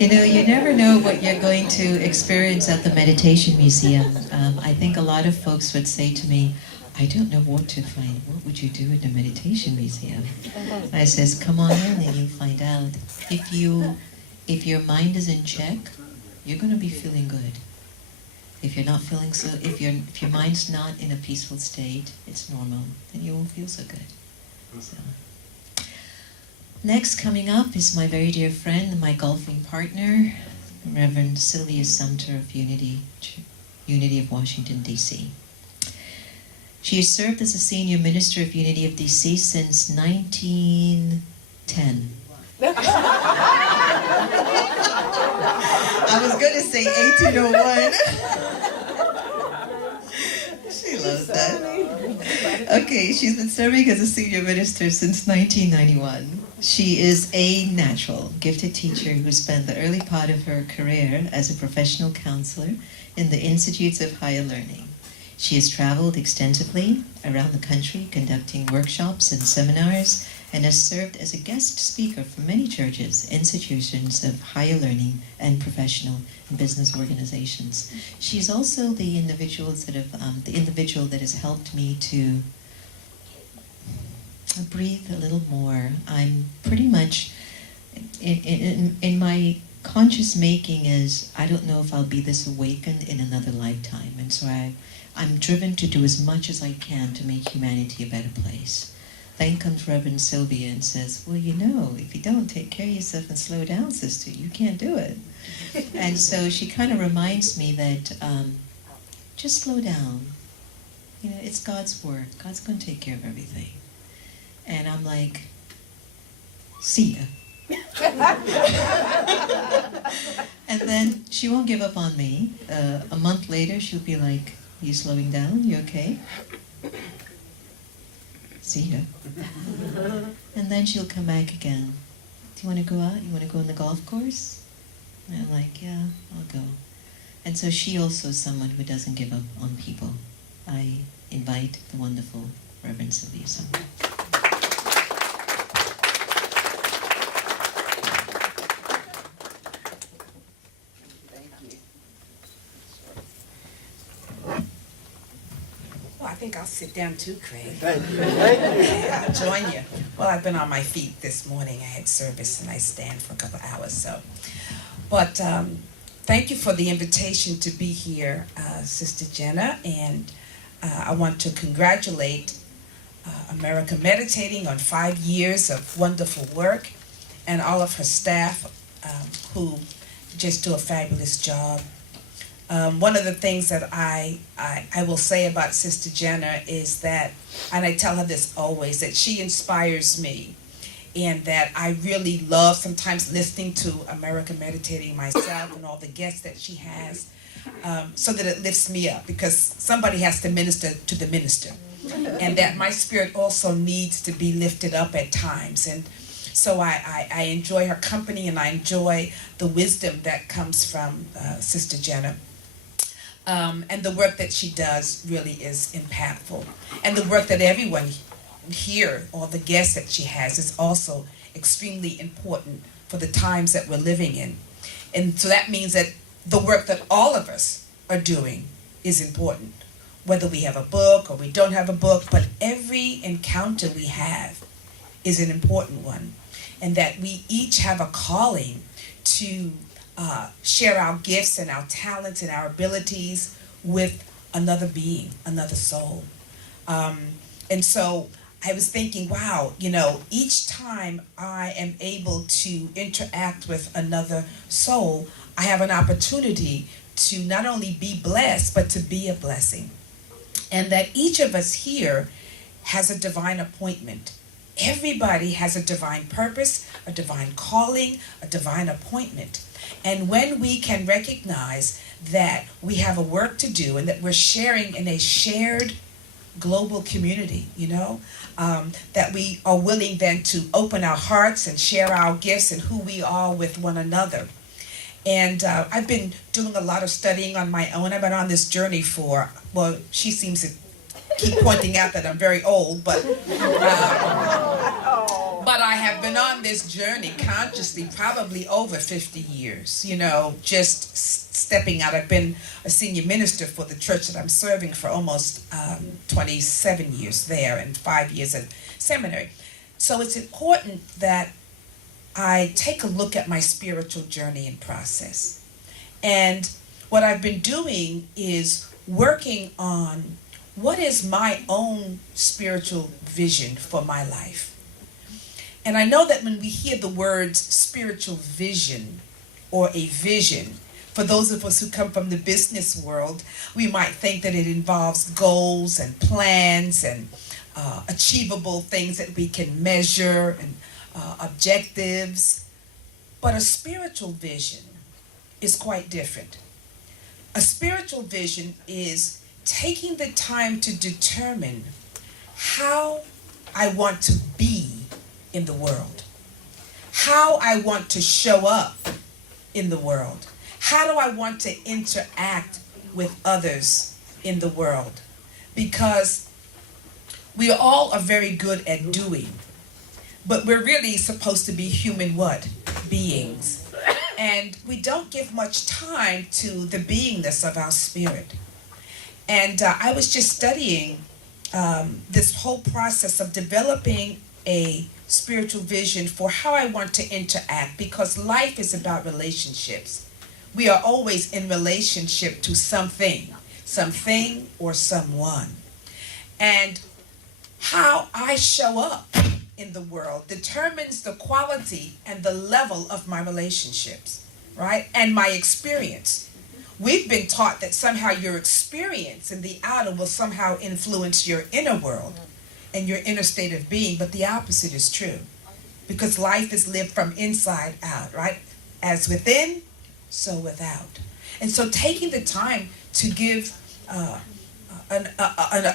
You know, you never know what you're going to experience at the Meditation Museum. I think a lot of folks would say to me, I don't know what to find. What would you do at the Meditation Museum? I says, come on in and you'll find out. If your mind is in check, you're going to be feeling good. If you're not feeling so, if your mind's not in a peaceful state, it's normal, then you won't feel so good. So. Next coming up is my very dear friend, my golfing partner, Reverend Sylvia Sumter of Unity of Washington, D.C. She has served as a senior minister of Unity of D.C. since 1910. I was going to say 1801. She loves that. Okay, she's been serving as a senior minister since 1991. She is a natural, gifted teacher who spent the early part of her career as a professional counselor in the Institutes of Higher Learning. She has traveled extensively around the country conducting workshops and seminars and has served as a guest speaker for many churches, institutions of higher learning, and professional and business organizations. She's also the individual that has helped me to breathe a little more. I'm pretty much in my conscious making is I don't know if I'll be this awakened in another lifetime, and so I'm driven to do as much as I can to make humanity a better place. Then comes Reverend Sylvia and says, well, you know, if you don't take care of yourself and slow down, sister, you can't do it. And so she kind of reminds me that just slow down. You know, it's God's work. God's going to take care of everything. And I'm like, see ya. And then she won't give up on me. A month later, she'll be like, you slowing down? You okay? See ya. And then she'll come back again. Do you want to go out? You want to go on the golf course? And I'm like, yeah, I'll go. And so she also is someone who doesn't give up on people. I invite the wonderful Reverend Sylvia Sumter. I think I'll sit down too, Craig. Thank you. Thank you. I'll join you. Well, I've been on my feet this morning. I had service and I stand for a couple of hours. But thank you for the invitation to be here, Sister Jenna. And I want to congratulate America Meditating on 5 years of wonderful work, and all of her staff who just do a fabulous job. One of the things that I will say about Sister Jenna is that, and I tell her this always, that she inspires me, and that I really love sometimes listening to America Meditating myself and all the guests that she has, so that it lifts me up, because somebody has to minister to the minister, and that my spirit also needs to be lifted up at times. And so I enjoy her company, and I enjoy the wisdom that comes from Sister Jenna. And the work that she does really is impactful. And the work that everyone here, all the guests that she has, is also extremely important for the times that we're living in. And so that means that the work that all of us are doing is important. Whether we have a book or we don't have a book, but every encounter we have is an important one. And that we each have a calling to share our gifts and our talents and our abilities with another being, another soul. And so I was thinking, wow, you know, each time I am able to interact with another soul, I have an opportunity to not only be blessed, but to be a blessing. And that each of us here has a divine appointment. Everybody has a divine purpose, a divine calling, a divine appointment. And when we can recognize that we have a work to do and that we're sharing in a shared global community, you know, that we are willing then to open our hearts and share our gifts and who we are with one another. And I've been doing a lot of studying on my own. I've been on this journey for, well, she seems to keep pointing out that I'm very old, but I have been on this journey consciously probably over 50 years, you know, just stepping out. I've been a senior minister for the church that I'm serving for almost 27 years there and 5 years at seminary. So it's important that I take a look at my spiritual journey and process. And what I've been doing is working on what is my own spiritual vision for my life. And I know that when we hear the words spiritual vision or a vision, for those of us who come from the business world, we might think that it involves goals and plans and achievable things that we can measure and objectives. But a spiritual vision is quite different. A spiritual vision is taking the time to determine how I want to be in the world, how I want to show up in the world, how do I want to interact with others in the world. Because we all are very good at doing, but we're really supposed to be human what? Beings. And we don't give much time to the beingness of our spirit. And I was just studying this whole process of developing a spiritual vision for how I want to interact, because life is about relationships. We are always in relationship to something or someone. And how I show up in the world determines the quality and the level of my relationships, right? And my experience. We've been taught that somehow your experience in the outer will somehow influence your inner world and your inner state of being, but the opposite is true. Because life is lived from inside out, right? As within, so without. And so taking the time to give an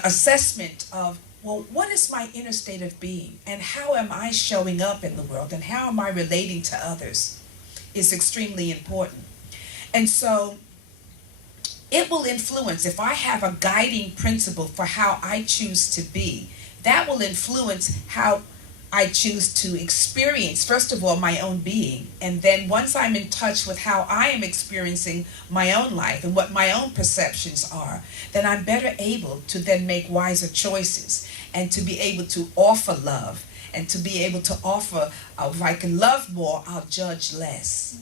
assessment of, well, what is my inner state of being? And how am I showing up in the world? And how am I relating to others is extremely important. And so it will influence, if I have a guiding principle for how I choose to be, that will influence how I choose to experience, first of all, my own being. And then once I'm in touch with how I am experiencing my own life and what my own perceptions are, then I'm better able to then make wiser choices and to be able to offer love and to be able to offer, if I can love more, I'll judge less.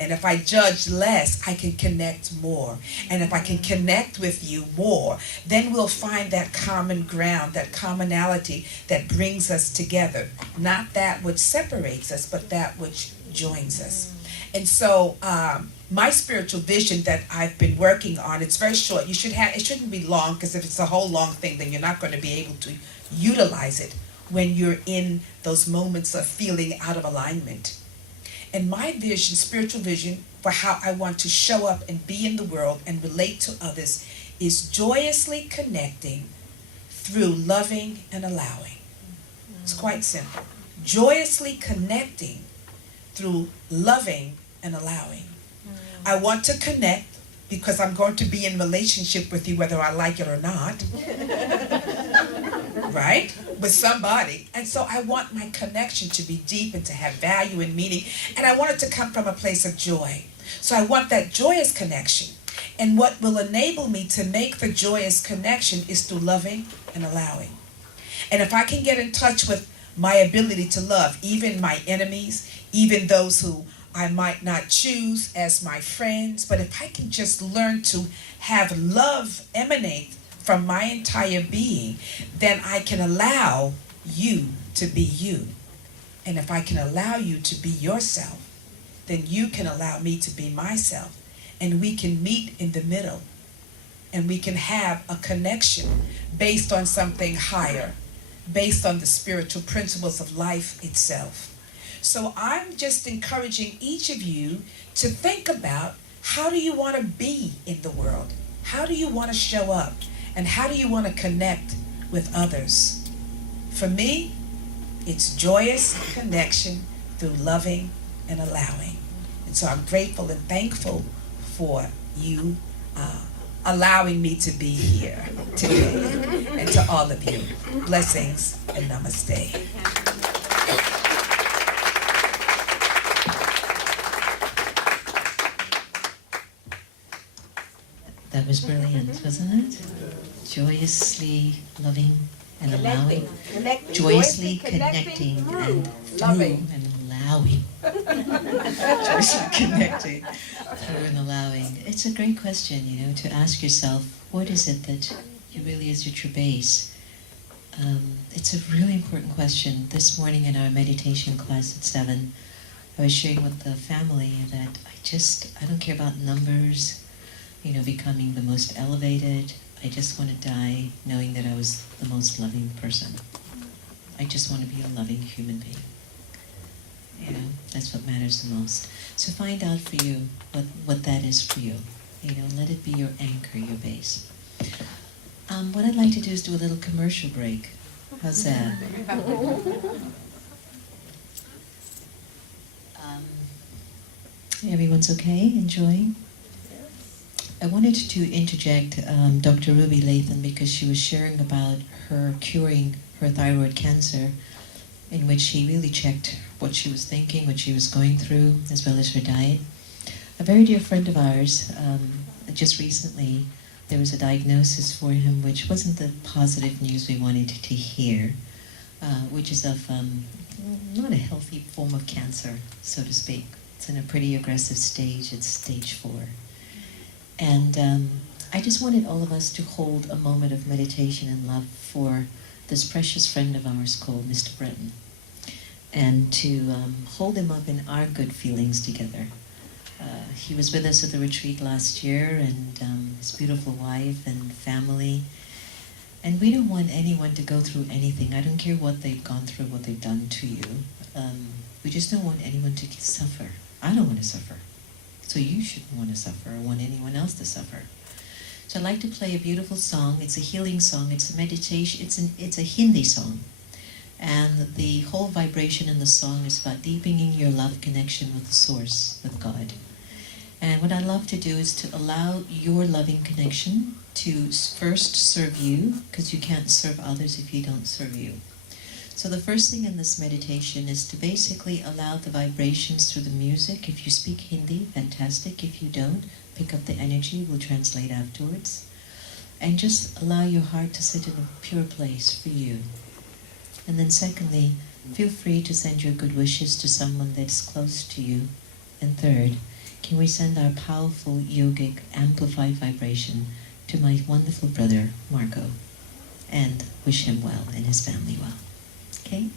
And if I judge less, I can connect more. And if I can connect with you more, then we'll find that common ground, that commonality that brings us together. Not that which separates us, but that which joins us. And so my spiritual vision that I've been working on, it's very short. It shouldn't be long, because if it's a whole long thing, then you're not going to be able to utilize it when you're in those moments of feeling out of alignment. And my vision, spiritual vision, for how I want to show up and be in the world and relate to others is joyously connecting through loving and allowing. It's quite simple. Joyously connecting through loving and allowing. I want to connect because I'm going to be in relationship with you whether I like it or not. Right? With somebody. And so I want my connection to be deep and to have value and meaning. And I want it to come from a place of joy. So I want that joyous connection. And what will enable me to make the joyous connection is through loving and allowing. And if I can get in touch with my ability to love even my enemies, even those who I might not choose as my friends, but if I can just learn to have love emanate from my entire being, then I can allow you to be you. And if I can allow you to be yourself, then you can allow me to be myself. And we can meet in the middle. And we can have a connection based on something higher, based on the spiritual principles of life itself. So I'm just encouraging each of you to think about, how do you want to be in the world? How do you want to show up? And how do you want to connect with others? For me, it's joyous connection through loving and allowing. And so I'm grateful and thankful for you allowing me to be here today. And to all of you, blessings and namaste. That was brilliant, wasn't it? Joyously loving and allowing. Joyously connecting and through and allowing. Joyously connecting through and allowing. It's a great question, to ask yourself, what is it that you really is at your base? It's a really important question. This morning in our meditation class at 7, I was sharing with the family that I don't care about numbers, becoming the most elevated. I just want to die knowing that I was the most loving person. I just want to be a loving human being. That's what matters the most. So find out for you what that is for you. Let it be your anchor, your base. What I'd like to do is do a little commercial break. How's that? Everyone's okay? Enjoying? I wanted to interject Dr. Ruby Lathan because she was sharing about her curing her thyroid cancer, in which she really checked what she was thinking, what she was going through, as well as her diet. A very dear friend of ours, just recently, there was a diagnosis for him which wasn't the positive news we wanted to hear, which is of not a healthy form of cancer, so to speak. It's in a pretty aggressive stage. It's stage 4. And I just wanted all of us to hold a moment of meditation and love for this precious friend of ours called Mr. Breton, and to hold him up in our good feelings together. He was with us at the retreat last year, and his beautiful wife and family. And we don't want anyone to go through anything. I don't care what they've gone through, what they've done to you. We just don't want anyone to suffer. I don't want to suffer. So you shouldn't want to suffer or want anyone else to suffer. So I'd like to play a beautiful song. It's a healing song. It's a meditation. It's a Hindi song. And the whole vibration in the song is about deepening your love connection with the source, with God. And what I love to do is to allow your loving connection to first serve you, because you can't serve others if you don't serve you. So the first thing in this meditation is to basically allow the vibrations through the music. If you speak Hindi, fantastic. If you don't, pick up the energy. We'll translate afterwards. And just allow your heart to sit in a pure place for you. And then secondly, feel free to send your good wishes to someone that's close to you. And third, can we send our powerful yogic amplified vibration to my wonderful brother, Marco, and wish him well and his family well. Okay?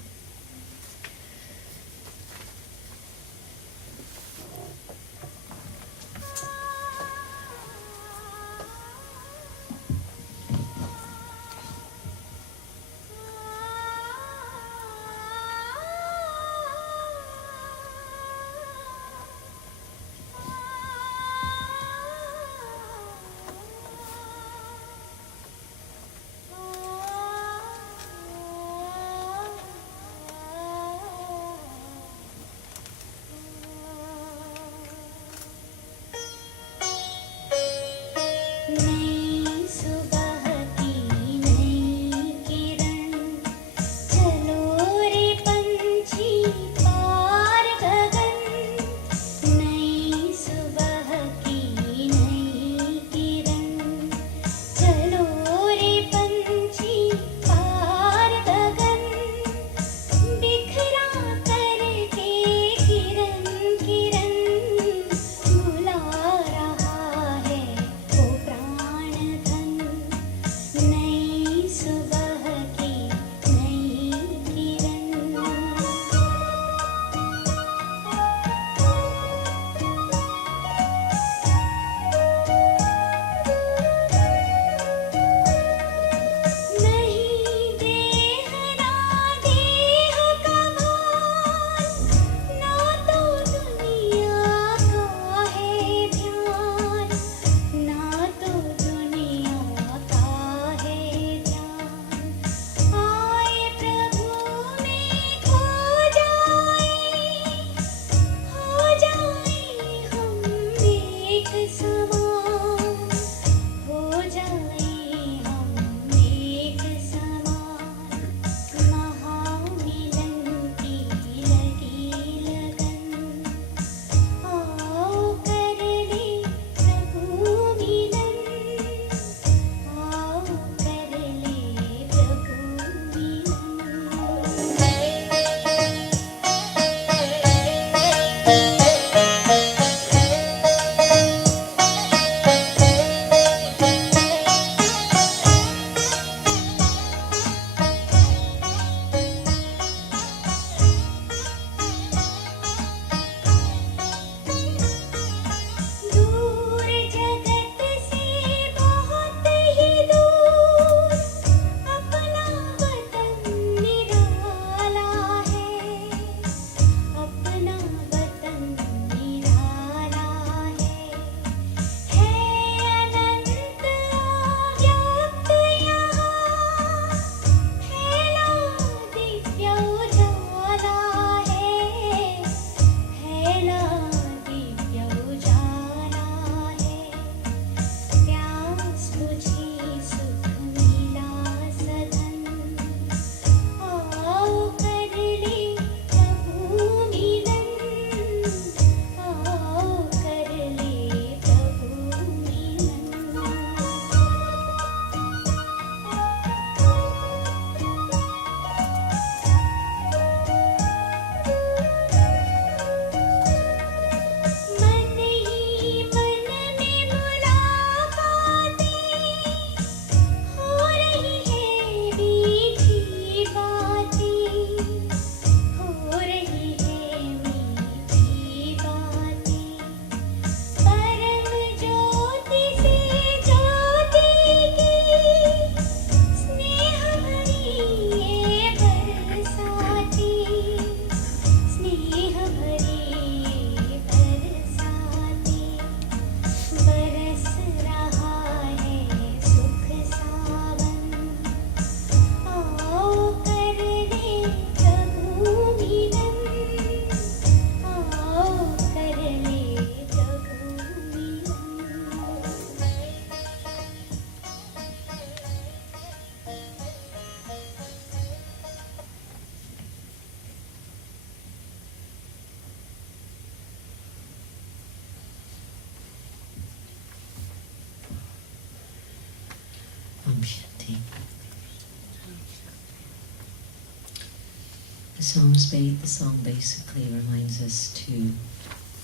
The song basically reminds us to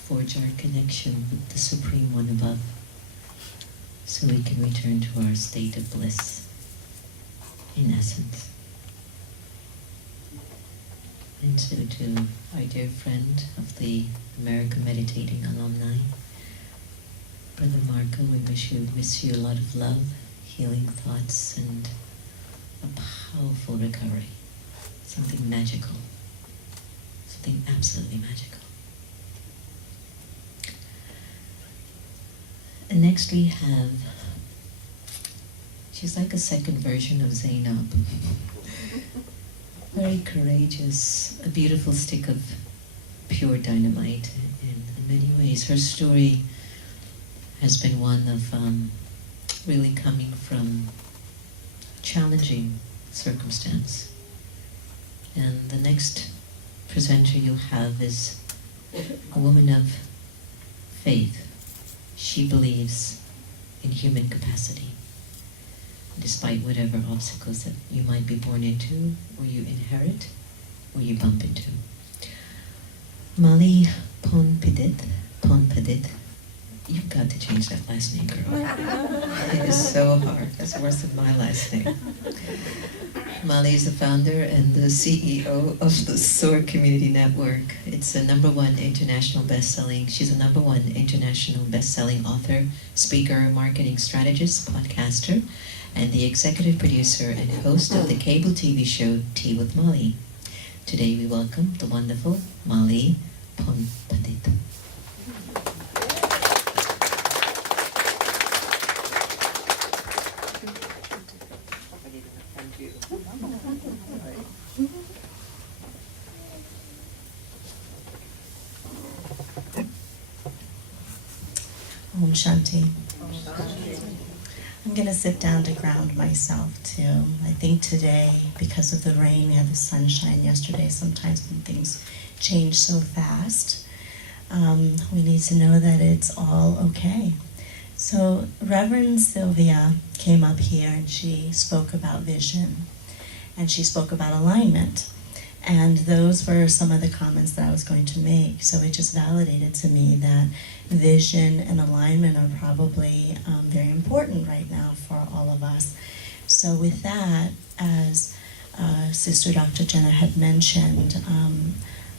forge our connection with the Supreme One above, so we can return to our state of bliss, in essence. And so to our dear friend of the American Meditating Alumni, Brother Marco, we wish you a lot of love, healing thoughts, and a powerful recovery. Something magical. Something absolutely magical. And next we have, she's like a second version of Zainab. Very courageous, a beautiful stick of pure dynamite in many ways. Her story has been one of really coming from challenging circumstance. And the next presenter you'll have is a woman of faith. She believes in human capacity, despite whatever obstacles that you might be born into, or you inherit, or you bump into. Mali Ponpadit. You've got to change that last name, girl. It is so hard. It's worse than my last name. Mali is the founder and the CEO of the SOAR Community Network. It's a #1 international best-selling. She's a #1 international best-selling author, speaker, marketing strategist, podcaster, and the executive producer and host of the cable TV show Tea with Mali. Today we welcome the wonderful Mali Ponpadit. Om Shanti. I'm going to sit down to ground myself too. I think today, because of the rain, we had the sunshine yesterday. Sometimes when things change so fast, we need to know that it's all okay. So Reverend Sylvia came up here and she spoke about vision and she spoke about alignment. And those were some of the comments that I was going to make. So it just validated to me that vision and alignment are probably very important right now for all of us. So with that, as Sister Dr. Jenna had mentioned,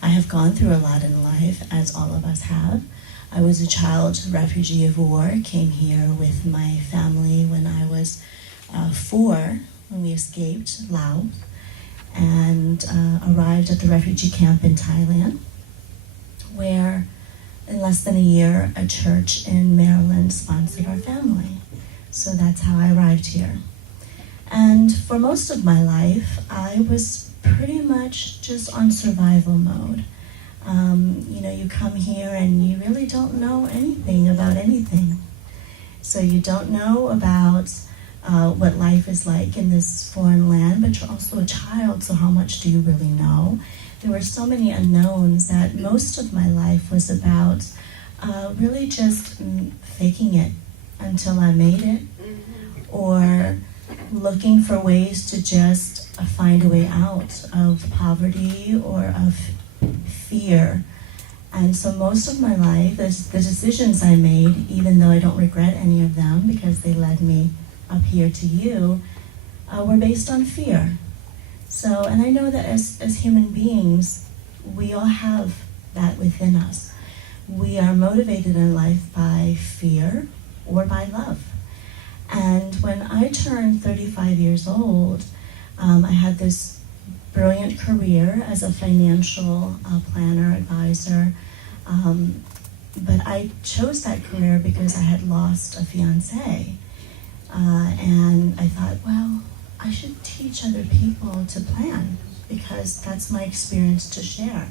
I have gone through a lot in life, as all of us have. I was a child refugee of war, came here with my family when I was 4, when we escaped Laos, and arrived at the refugee camp in Thailand, where in less than a year, a church in Maryland sponsored our family. So that's how I arrived here. And for most of my life, I was pretty much just on survival mode. You come here and you really don't know anything about anything. So you don't know about what life is like in this foreign land, but you're also a child, so how much do you really know? There were so many unknowns that most of my life was about really just faking it until I made it, or looking for ways to just find a way out of poverty or of fear. And so most of my life, the decisions I made, even though I don't regret any of them because they led me up here to you, were based on fear. So, and I know that as human beings, we all have that within us. We are motivated in life by fear or by love. And when I turned 35 years old, I had this brilliant career as a financial planner, advisor. But I chose that career because I had lost a fiancé. And I thought, well, I should teach other people to plan because that's my experience to share.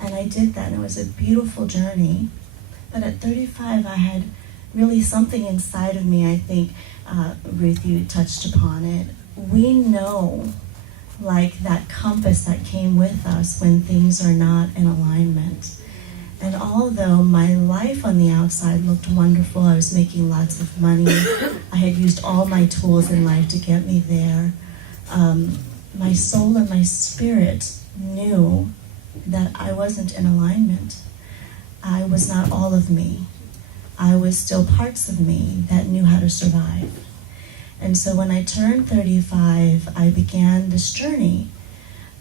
And I did that, and it was a beautiful journey. But at 35, I had really something inside of me, I think, Ruth, you touched upon it. We know, like that compass that came with us when things are not in alignment. And although my life on the outside looked wonderful, I was making lots of money, I had used all my tools in life to get me there, my soul and my spirit knew that I wasn't in alignment. I was not all of me. I was still parts of me that knew how to survive. And so when I turned 35, I began this journey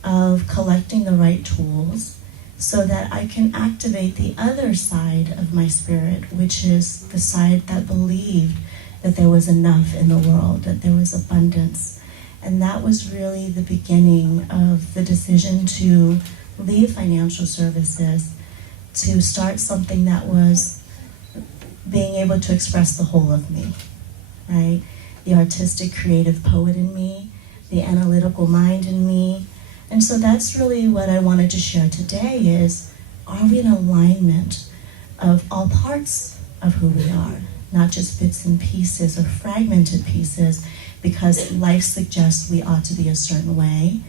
of collecting the right tools so that I can activate the other side of my spirit, which is the side that believed that there was enough in the world, that there was abundance. And that was really the beginning of the decision to leave financial services, to start something that was being able to express the whole of me, right? The artistic, creative poet in me, the analytical mind in me. And so that's really what I wanted to share today is, are we in alignment of all parts of who we are, not just bits and pieces or fragmented pieces, because life suggests we ought to be a certain way,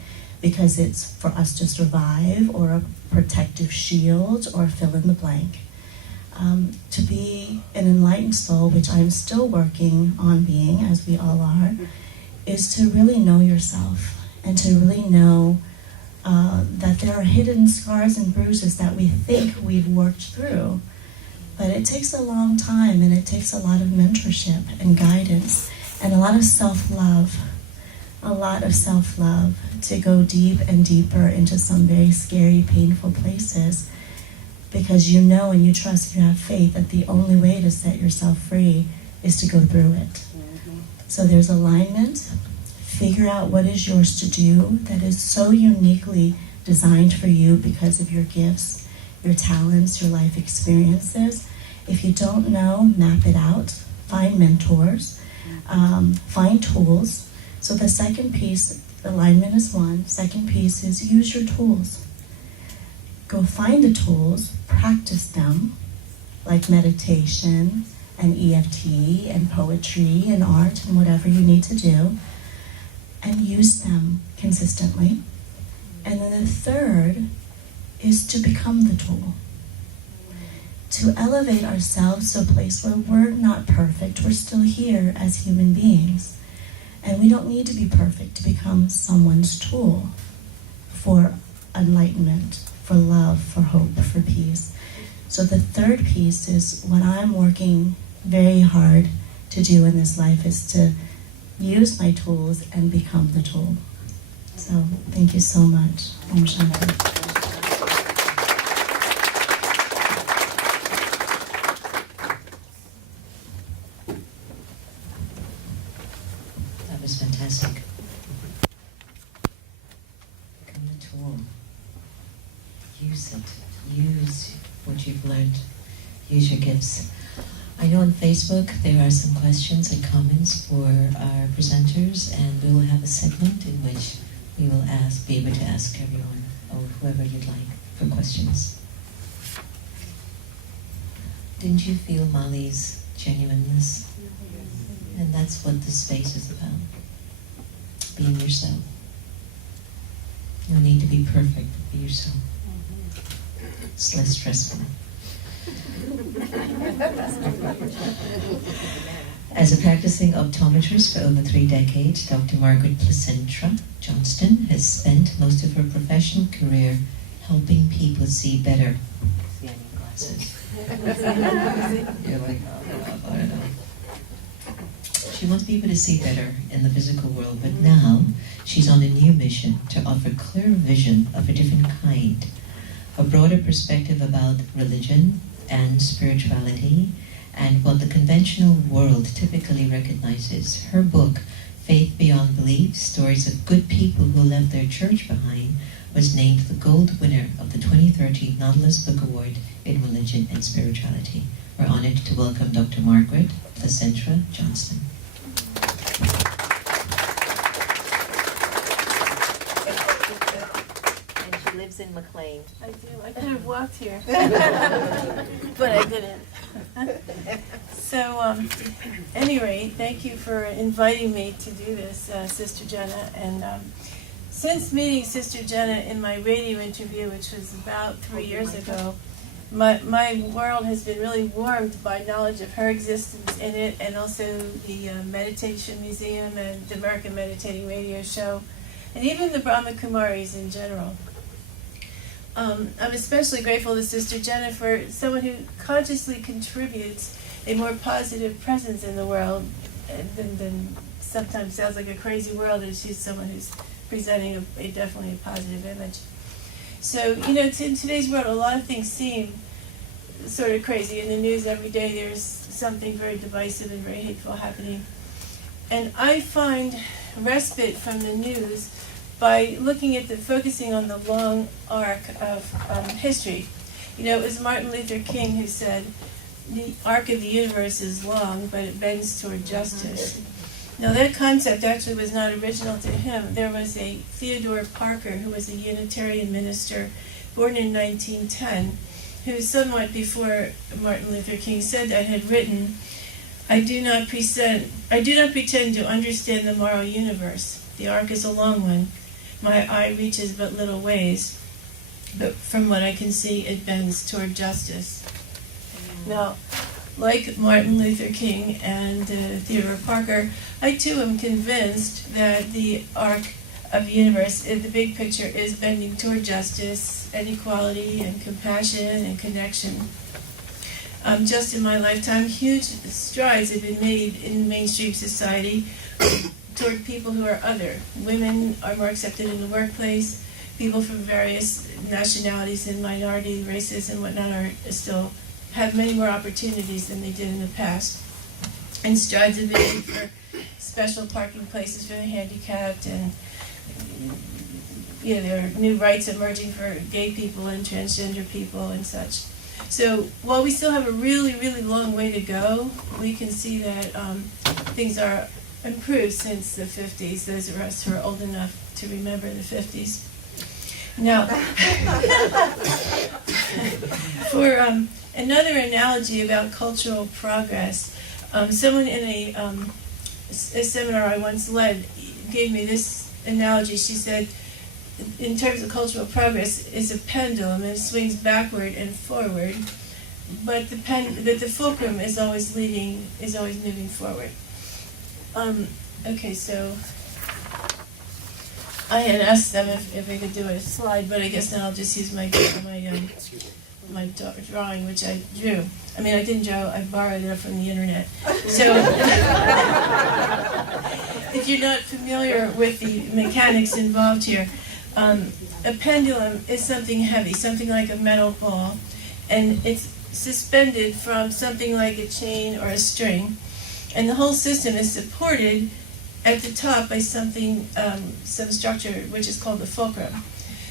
because it's for us to survive, or a protective shield, or fill in the blank. To be an enlightened soul, which I'm still working on being, as we all are, is to really know yourself, and to really know that there are hidden scars and bruises that we think we've worked through. But it takes a long time, and it takes a lot of mentorship and guidance, and a lot of self-love. A lot of self-love to go deep and deeper into some very scary, painful places, because you know and you trust, you have faith that the only way to set yourself free is to go through it. So there's alignment. Figure out what is yours to do that is so uniquely designed for you because of your gifts, your talents, your life experiences. If you don't know, map it out. Find mentors. Find tools. So the second piece, alignment is one. Second piece is use your tools. Go find the tools, practice them, like meditation and EFT and poetry and art and whatever you need to do, and use them consistently. And then the third is to become the tool. To elevate ourselves to a place where we're not perfect, we're still here as human beings. And we don't need to be perfect to become someone's tool for enlightenment, for love, for hope, for peace. So the third piece is what I'm working very hard to do in this life, is to use my tools and become the tool. So thank you so much. Om Shanti. That was fantastic. Become the tool. Use it. Use what you've learned. Use your gifts. I know on Facebook there are some questions and comments for our presenters, and we will have a segment in which we will be able to ask everyone, or whoever you'd like, for questions. Didn't you feel Molly's genuineness? And that's what this space is about. Being yourself. No need to be perfect, but be yourself. It's less stressful. As a practicing optometrist for over 3 decades, Dr. Margaret Placentra Johnston has spent most of her professional career helping people see better. See, I need glasses. You're like, oh, I don't know. She wants people to see better in the physical world, but now she's on a new mission to offer clear vision of a different kind, a broader perspective about religion and spirituality and what the conventional world typically recognizes. Her book, Faith Beyond Belief, Stories of Good People Who Left Their Church Behind, was named the gold winner of the 2013 Nautilus Book Award in Religion and Spirituality. We're honored to welcome Dr. Margaret Placentra Johnston. And she lives in McLean. I do. I could have walked here, but I didn't. So, any rate, thank you for inviting me to do this, Sister Jenna. And since meeting Sister Jenna in my radio interview, which was about 3 years ago, my world has been really warmed by knowledge of her existence in it, and also the Meditation Museum and the American Meditating Radio Show, and even the Brahma Kumaris in general. I'm especially grateful to Sister Jenna for someone who consciously contributes a more positive presence in the world than sometimes sounds like a crazy world, and she's someone who's presenting definitely a positive image. So, in today's world, a lot of things seem sort of crazy. In the news every day there's something very divisive and very hateful happening. And I find respite from the news by focusing on the long arc of history. It was Martin Luther King who said, the arc of the universe is long, but it bends toward justice. Now that concept actually was not original to him. There was a Theodore Parker, who was a Unitarian minister, born in 1910, who somewhat before Martin Luther King said that had written, I do not pretend to understand the moral universe. The arc is a long one. My eye reaches but little ways, but from what I can see, it bends toward justice. Now, like Martin Luther King and Theodore Parker, I too am convinced that the arc of the universe, the big picture, is bending toward justice and equality and compassion and connection. Just in my lifetime, huge strides have been made in mainstream society toward people who are other. Women are more accepted in the workplace. People from various nationalities and minority races and whatnot still have many more opportunities than they did in the past. And strides have been made for special parking places for the handicapped, and there are new rights emerging for gay people and transgender people and such. So while we still have a really, really long way to go, we can see that things are improved since the 50s, those of us who are old enough to remember the 50s. Now, for another analogy about cultural progress, someone in a seminar I once led gave me this analogy. She said, in terms of cultural progress, is a pendulum, and it swings backward and forward, but the fulcrum is always moving forward. Okay, so I had asked them if we could do a slide, but I guess now I'll just use my drawing, which I drew. I mean, I didn't draw, I borrowed it from the internet. So, if you're not familiar with the mechanics involved here, a pendulum is something heavy, something like a metal ball, and it's suspended from something like a chain or a string, and the whole system is supported at the top by some structure which is called the fulcrum.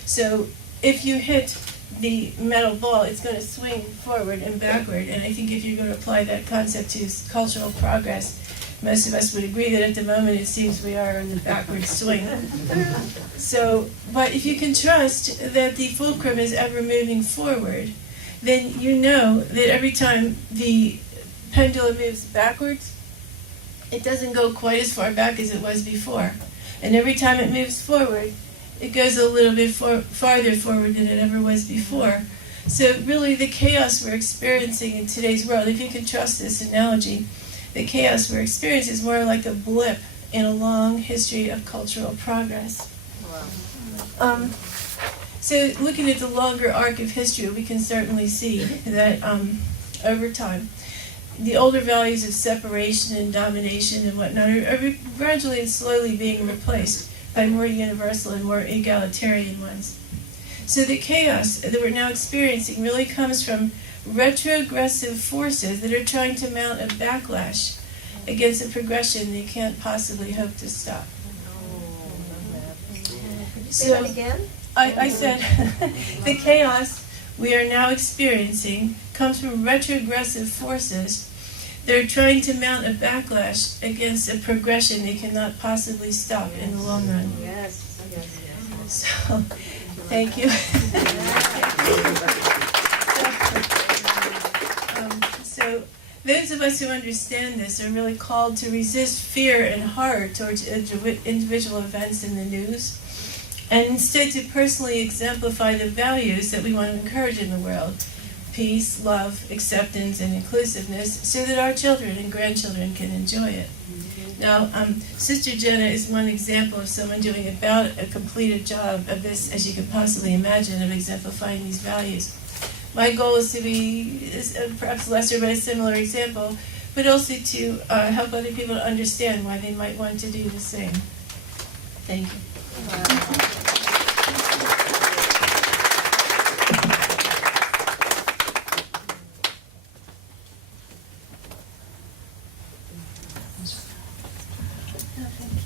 So if you hit the metal ball, it's going to swing forward and backward, and I think if you're going to apply that concept to cultural progress, most of us would agree that at the moment it seems we are in the backward swing. So, but if you can trust that the fulcrum is ever moving forward, then you know that every time the pendulum moves backwards, it doesn't go quite as far back as it was before. And every time it moves forward, it goes a little bit farther forward than it ever was before. So really the chaos we're experiencing in today's world, if you can trust this analogy, the chaos we're experiencing is more like a blip in a long history of cultural progress. Wow. So looking at the longer arc of history, we can certainly see that over time, the older values of separation and domination and whatnot are gradually and slowly being replaced by more universal and more egalitarian ones. So the chaos that we're now experiencing really comes from retrogressive forces that are trying to mount a backlash against a progression they can't possibly hope to stop. Say that again? I said the chaos we are now experiencing comes from retrogressive forces that are trying to mount a backlash against a progression they cannot possibly stop in the long run. Yes. So, thank you. So, those of us who understand this are really called to resist fear and horror towards individual events in the news, and instead to personally exemplify the values that we want to encourage in the world: peace, love, acceptance, and inclusiveness, so that our children and grandchildren can enjoy it. Now, Sister Jenna is one example of someone doing about a completed job of this, as you could possibly imagine, of exemplifying these values. My goal is to be perhaps lesser but a similar example, but also to help other people to understand why they might want to do the same. Thank you.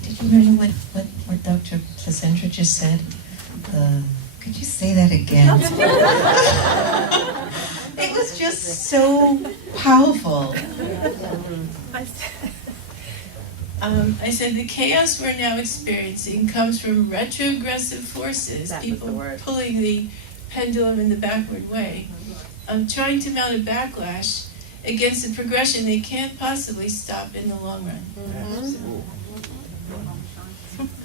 Did you hear what Dr. Placenta just said? Could you say that again? It was just so powerful. I said the chaos we're now experiencing comes from retrogressive forces, people pulling the pendulum in the backward way, trying to mount a backlash against a progression they can't possibly stop in the long run.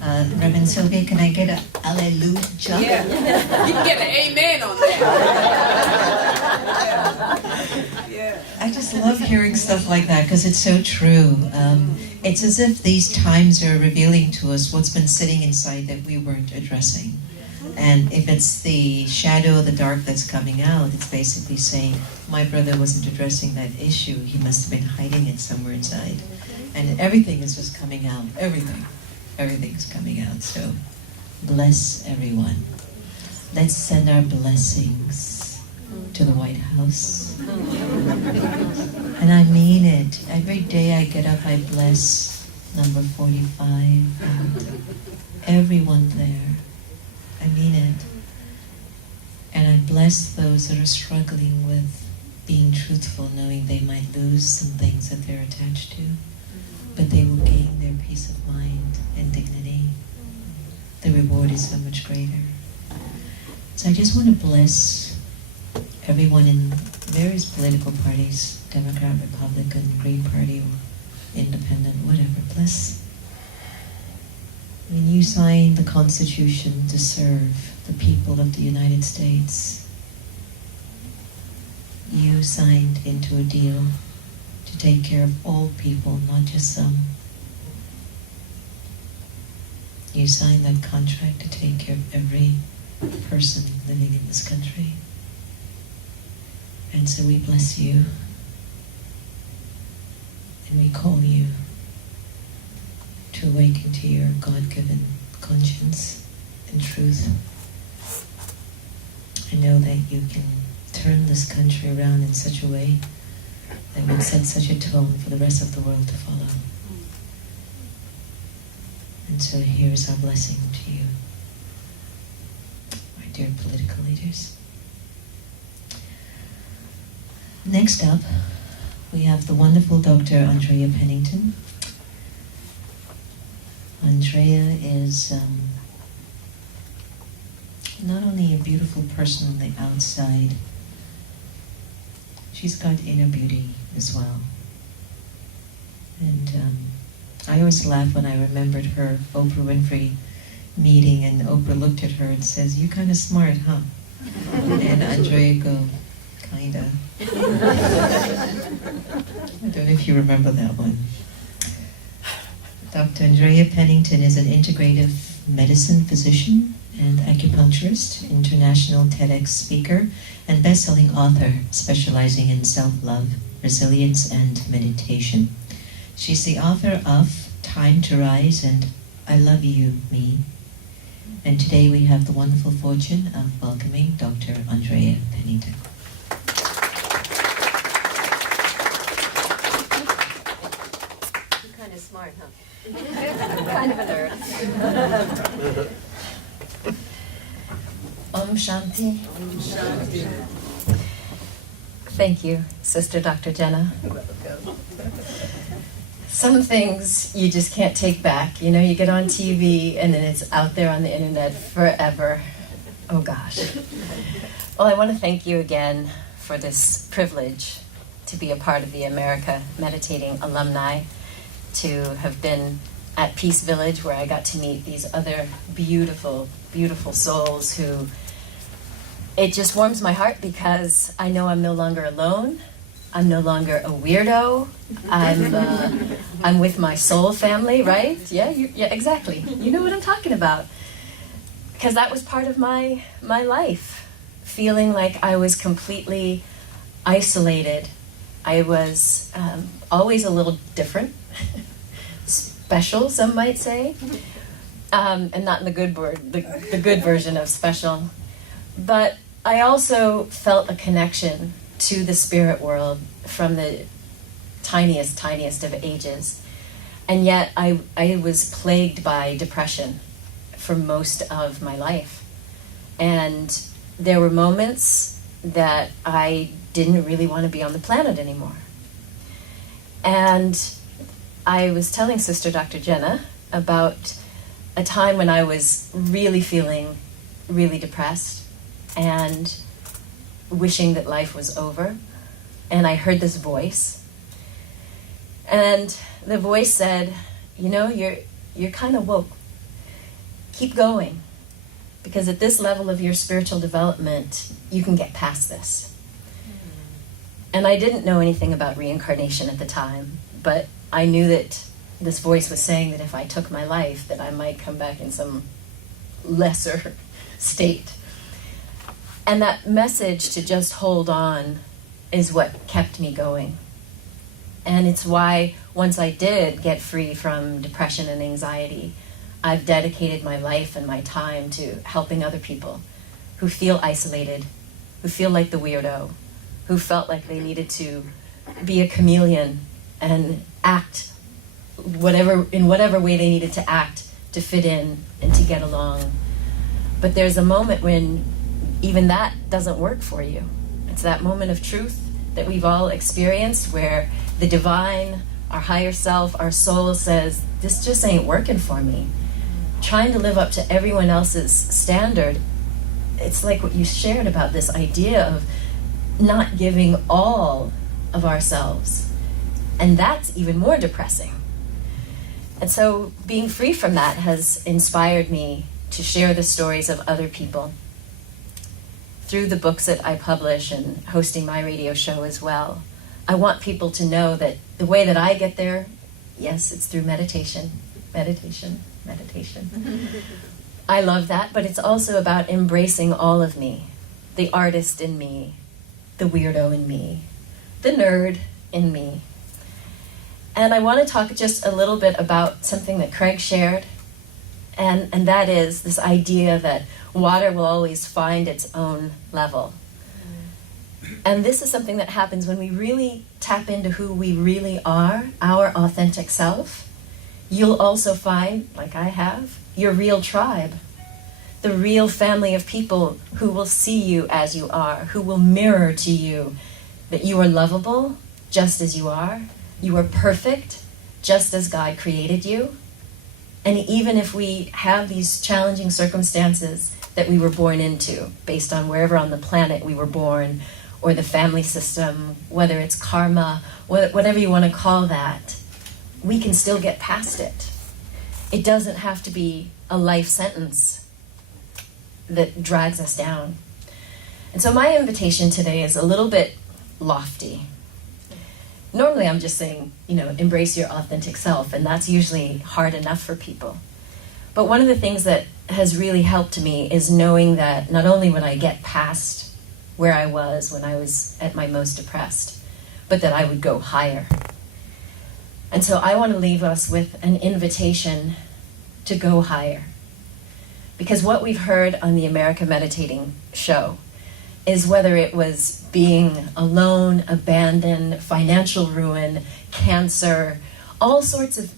Reverend Sylvia, can I get a hallelujah? Yeah. You can get an amen on that. Yeah. I just love hearing stuff like that because it's so true. It's as if these times are revealing to us what's been sitting inside that we weren't addressing. And if it's the shadow of the dark that's coming out, it's basically saying, my brother wasn't addressing that issue. He must have been hiding it somewhere inside. And everything is just coming out. Everything's coming out. So bless everyone. Let's send our blessings to the White House. And I mean it. Every day I get up, I bless number 45 and everyone there. I mean it. And I bless those that are struggling with being truthful, knowing they might lose some things that they're attached to, but they will gain their peace of mind and dignity. The reward is so much greater. So I just want to bless everyone in various political parties, Democrat, Republican, Green Party, or Independent, whatever. Bless. When you signed the Constitution to serve the people of the United States, you signed into a deal to take care of all people, not just some. You signed that contract to take care of every person living in this country. And so we bless you. And we call you to awaken to your God-given conscience and truth. I know that you can turn this country around in such a way that would set such a tone for the rest of the world to follow. And so here's our blessing to you, my dear political leaders. Next up, we have the wonderful Dr. Andrea Pennington. Andrea is not only a beautiful person on the outside, she's got inner beauty as well. And I always laugh when I remembered her Oprah Winfrey meeting, and Oprah looked at her and says, "You're kind of smart, huh?" And Andrea go, "Kinda." I don't know if you remember that one. Dr. Andrea Pennington is an integrative medicine physician and acupuncturist, international TEDx speaker, and best-selling author specializing in self-love, resilience, and meditation. She's the author of Time to Rise and I Love You, Me. And today we have the wonderful fortune of welcoming Dr. Andrea Pennington. You're kind of smart, huh? Kind of a nerd. Om Shanti. Thank you, Sister Dr. Jenna. Some things you just can't take back. You know, you get on TV and then it's out there on the internet forever. Oh gosh. Well, I want to thank you again for this privilege to be a part of the America Meditating alumni, to have been at Peace Village where I got to meet these other beautiful, beautiful souls who, it just warms my heart because I know I'm no longer alone. I'm no longer a weirdo. I'm with my soul family, right? Yeah, yeah, exactly. You know what I'm talking about. Because that was part of my life, feeling like I was completely isolated. I was always a little different, special, some might say, and not in the good word, the good version of special. But I also felt a connection to the spirit world from the tiniest of ages. And yet I was plagued by depression for most of my life. And there were moments that I didn't really want to be on the planet anymore. And I was telling Sister Dr. Jenna about a time when I was really feeling really depressed and wishing that life was over. And I heard this voice. And the voice said, you know, you're kind of woke. Keep going. Because at this level of your spiritual development, you can get past this. And I didn't know anything about reincarnation at the time, but I knew that this voice was saying that if I took my life, that I might come back in some lesser state. And that message to just hold on is what kept me going. And it's why once I did get free from depression and anxiety, I've dedicated my life and my time to helping other people who feel isolated, who feel like the weirdo, who felt like they needed to be a chameleon and act in whatever way they needed to act to fit in and to get along. But there's a moment when even that doesn't work for you. It's that moment of truth that we've all experienced where the divine, our higher self, our soul says, this just ain't working for me. Trying to live up to everyone else's standard, it's like what you shared about this idea of not giving all of ourselves. And that's even more depressing. And so being free from that has inspired me to share the stories of other people through the books that I publish and hosting my radio show as well. I want people to know that the way that I get there, yes, it's through meditation. I love that, but it's also about embracing all of me, the artist in me, the weirdo in me, the nerd in me. And I want to talk just a little bit about something that Craig shared, and that is this idea that water will always find its own level. And this is something that happens when we really tap into who we really are, our authentic self. You'll also find, like I have, your real tribe, the real family of people who will see you as you are, who will mirror to you that you are lovable just as you are perfect just as God created you. And even if we have these challenging circumstances that we were born into, based on wherever on the planet we were born, or the family system, whether it's karma, whatever you want to call that, we can still get past it. It doesn't have to be a life sentence that drags us down. And so my invitation today is a little bit lofty. Normally I'm just saying, embrace your authentic self, and that's usually hard enough for people. But one of the things that has really helped me is knowing that not only would I get past where I was when I was at my most depressed, but that I would go higher. And so I want to leave us with an invitation to go higher. Because what we've heard on the America Meditating show is whether it was being alone, abandoned, financial ruin, cancer, all sorts of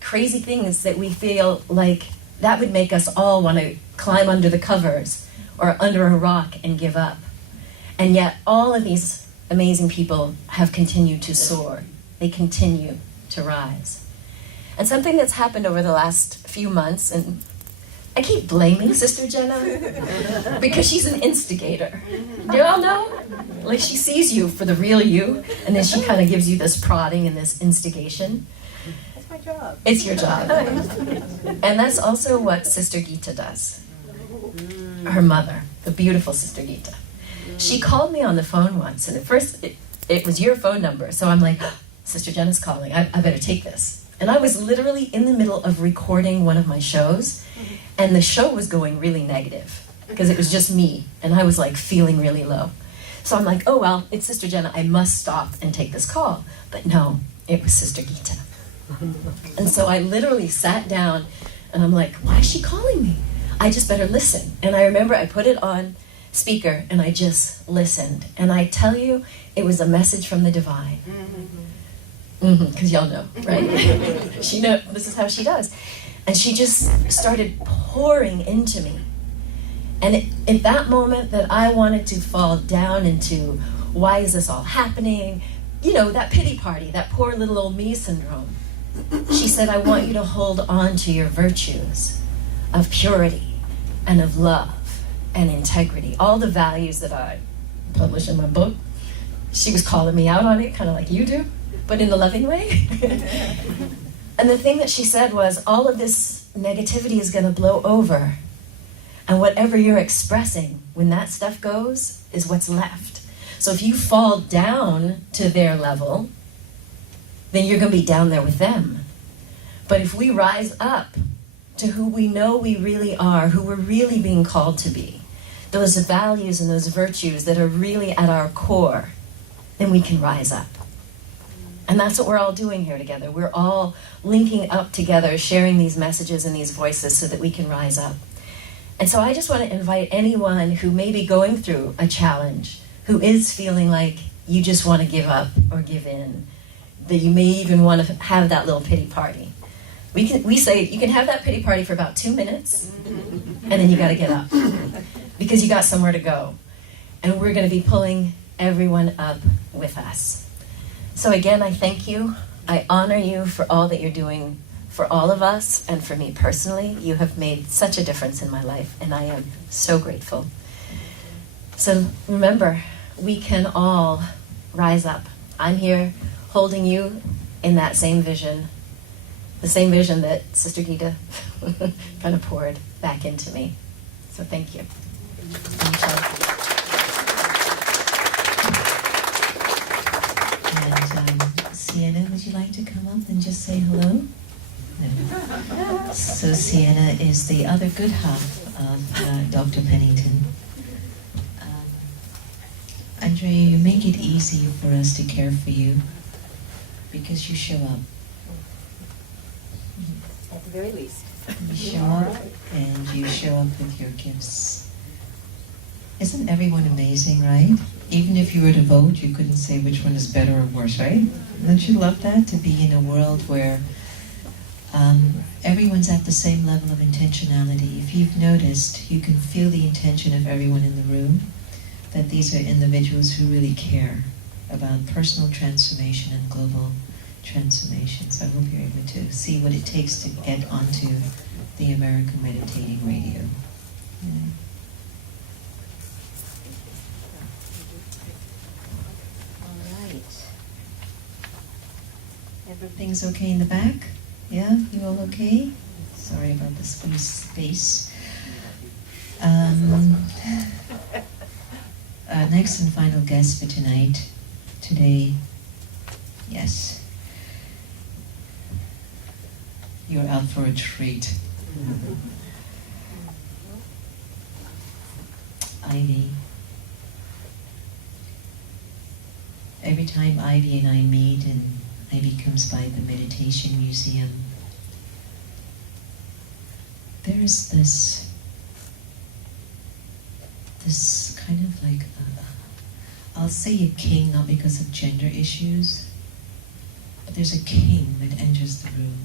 crazy things that we feel like that would make us all want to climb under the covers or under a rock and give up. And yet all of these amazing people have continued to soar. They continue to rise. And something that's happened over the last few months, and I keep blaming Sister Jenna because she's an instigator. Do you all know? Like, she sees you for the real you, and then she kind of gives you this prodding and this instigation. That's my job. It's your job. And that's also what Sister Gita does. Her mother, the beautiful Sister Gita. She called me on the phone once, and at first it was your phone number. So I'm like, Sister Jenna's calling. I better take this. And I was literally in the middle of recording one of my shows, and the show was going really negative because it was just me, and I was like feeling really low. So I'm like, oh well, it's Sister Jenna. I must stop and take this call. But no, it was Sister Gita. And so I literally sat down, and I'm like, why is she calling me? I just better listen. And I remember I put it on speaker, and I just listened. And I tell you, it was a message from the divine. Because y'all know, right? She knows, this is how she does. And she just started pouring into me. And at that moment that I wanted to fall down into, why is this all happening? You know, that pity party, that poor little old me syndrome. She said, I want you to hold on to your virtues of purity and of love and integrity. All the values that I publish in my book. She was calling me out on it, kind of like you do, but in a loving way. And the thing that she said was, all of this negativity is going to blow over. And whatever you're expressing, when that stuff goes, is what's left. So if you fall down to their level, then you're going to be down there with them. But if we rise up to who we know we really are, who we're really being called to be, those values and those virtues that are really at our core, then we can rise up. And that's what we're all doing here together. We're all linking up together, sharing these messages and these voices so that we can rise up. And so I just want to invite anyone who may be going through a challenge, who is feeling like you just want to give up or give in, that you may even want to have that little pity party. We say you can have that pity party for about 2 minutes, and then you got to get up because you got somewhere to go. And we're going to be pulling everyone up with us. So again, I thank you. I honor you for all that you're doing for all of us and for me personally. You have made such a difference in my life, and I am so grateful. So remember, we can all rise up. I'm here holding you in that same vision, the same vision that Sister Gita kind of poured back into me. So thank you. And Sienna, would you like to come up and just say hello? No. So Sienna is the other good half of Dr. Pennington. Andrea, you make it easy for us to care for you because you show up. At the very least. You show up and you show up with your gifts. Isn't everyone amazing, right? Even if you were to vote, you couldn't say which one is better or worse, right? Don't you love that? To be in a world where everyone's at the same level of intentionality. If you've noticed, you can feel the intention of everyone in the room, that these are individuals who really care about personal transformation and global transformation. So I hope you're able to see what it takes to get onto the American Meditating Radio. Yeah. All right. Everything's okay in the back? Yeah? You all okay? Sorry about the space. Next and final guest for today, yes, you're out for a treat. Ivy. Every time Ivy and I meet and Ivy comes by the Meditation Museum, there is this kind of like, I'll say a king, not because of gender issues, but there's a king that enters the room.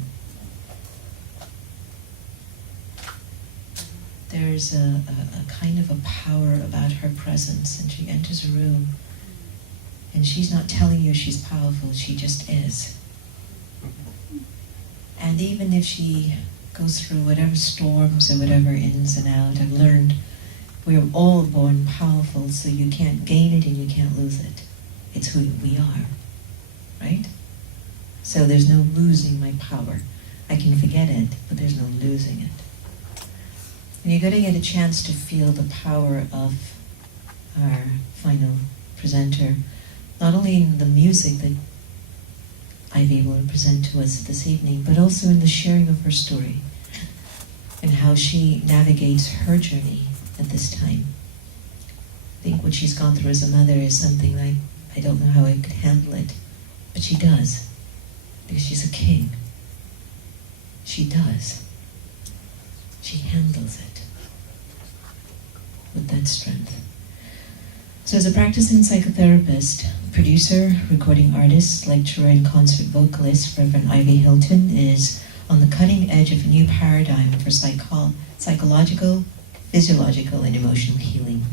There's a kind of a power about her presence, and she enters a room, and she's not telling you she's powerful, she just is. And even if she goes through whatever storms or whatever ins and out, I've learned we're all born powerful, so you can't gain it and you can't lose it. It's who we are, right? So there's no losing my power. I can forget it, but there's no losing it. And you're going to get a chance to feel the power of our final presenter, not only in the music that Ivy will present to us this evening, but also in the sharing of her story and how she navigates her journey at this time. I think what she's gone through as a mother is something like, I don't know how I could handle it, but she does, because she's a king. She does. She handles it with that strength. So as a practicing psychotherapist, producer, recording artist, lecturer, and concert vocalist, Reverend Ivy Hilton is on the cutting edge of a new paradigm for psychological, physiological, and emotional healing.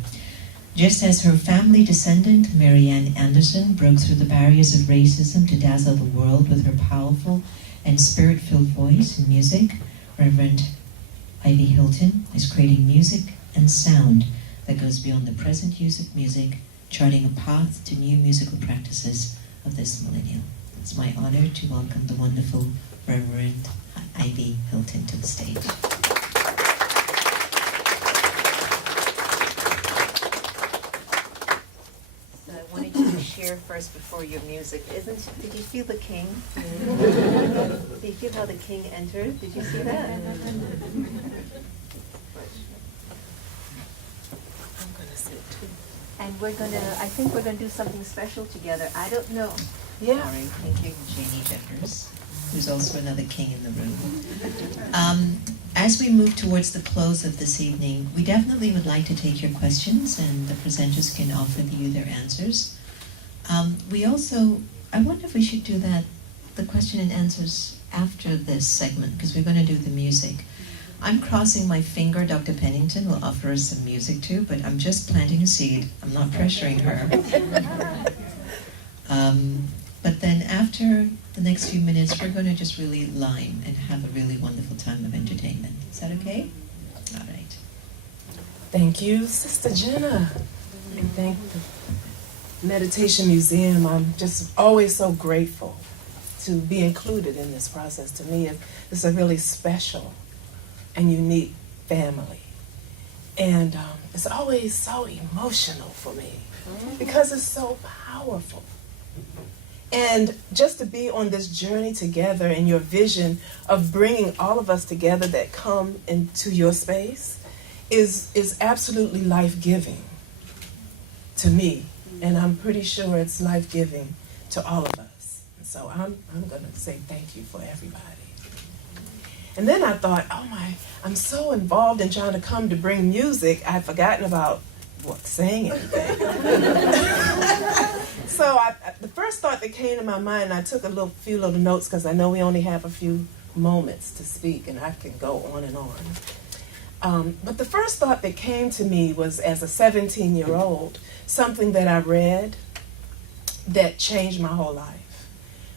Just as her family descendant, Marianne Anderson, broke through the barriers of racism to dazzle the world with her powerful and spirit-filled voice and music, Reverend Ivy Hilton is creating music and sound that goes beyond the present use of music, charting a path to new musical practices of this millennium. It's my honor to welcome the wonderful Reverend Ivy Hilton to the stage. I wanted you to share first before your music. Did you feel the king? Did you feel how the king entered? Did you see that? And I think we're gonna do something special together. I don't know. Yeah. All right, thank you, Janie Jeffers, who's also another king in the room. As we move towards the close of this evening, we definitely would like to take your questions, and the presenters can offer you their answers. I wonder if we should do the question and answers after this segment, because we're going to do the music. I'm crossing my finger Dr. Pennington will offer us some music too, but I'm just planting a seed. I'm not pressuring her. But then after the next few minutes, we're going to just really line and have a really wonderful time of entertainment. Is that okay? All right. Thank you, Sister Jenna. And thank the Meditation Museum. I'm just always so grateful to be included in this process. To me, it's a really special and unique family. And it's always so emotional for me because it's so powerful. And just to be on this journey together and your vision of bringing all of us together that come into your space is absolutely life-giving to me. And I'm pretty sure it's life-giving to all of us. And so I'm going to say thank you for everybody. And then I thought, I'm so involved in trying to come to bring music, I'd forgotten about saying anything. So the first thought that came to my mind, I took a few little notes because I know we only have a few moments to speak and I can go on and on. But the first thought that came to me was, as a 17-year-old, something that I read that changed my whole life.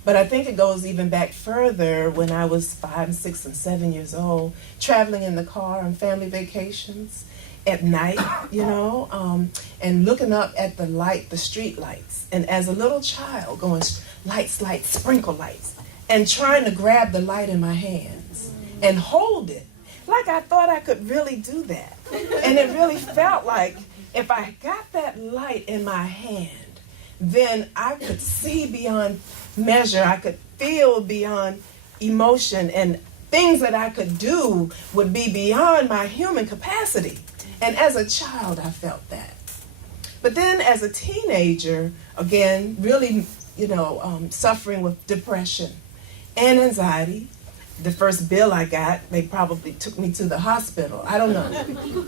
But I think it goes even back further when I was 5, 6, and 7 years old, traveling in the car on family vacations at night, and looking up at the street lights. And as a little child going, lights, lights, sprinkle lights, and trying to grab the light in my hands and hold it. Like I thought I could really do that. And it really felt like if I got that light in my hand, then I could see beyond measure. I could feel beyond emotion, and things that I could do would be beyond my human capacity. And as a child, I felt that. But then as a teenager, again, really, suffering with depression and anxiety. The first bill I got, they probably took me to the hospital. I don't know.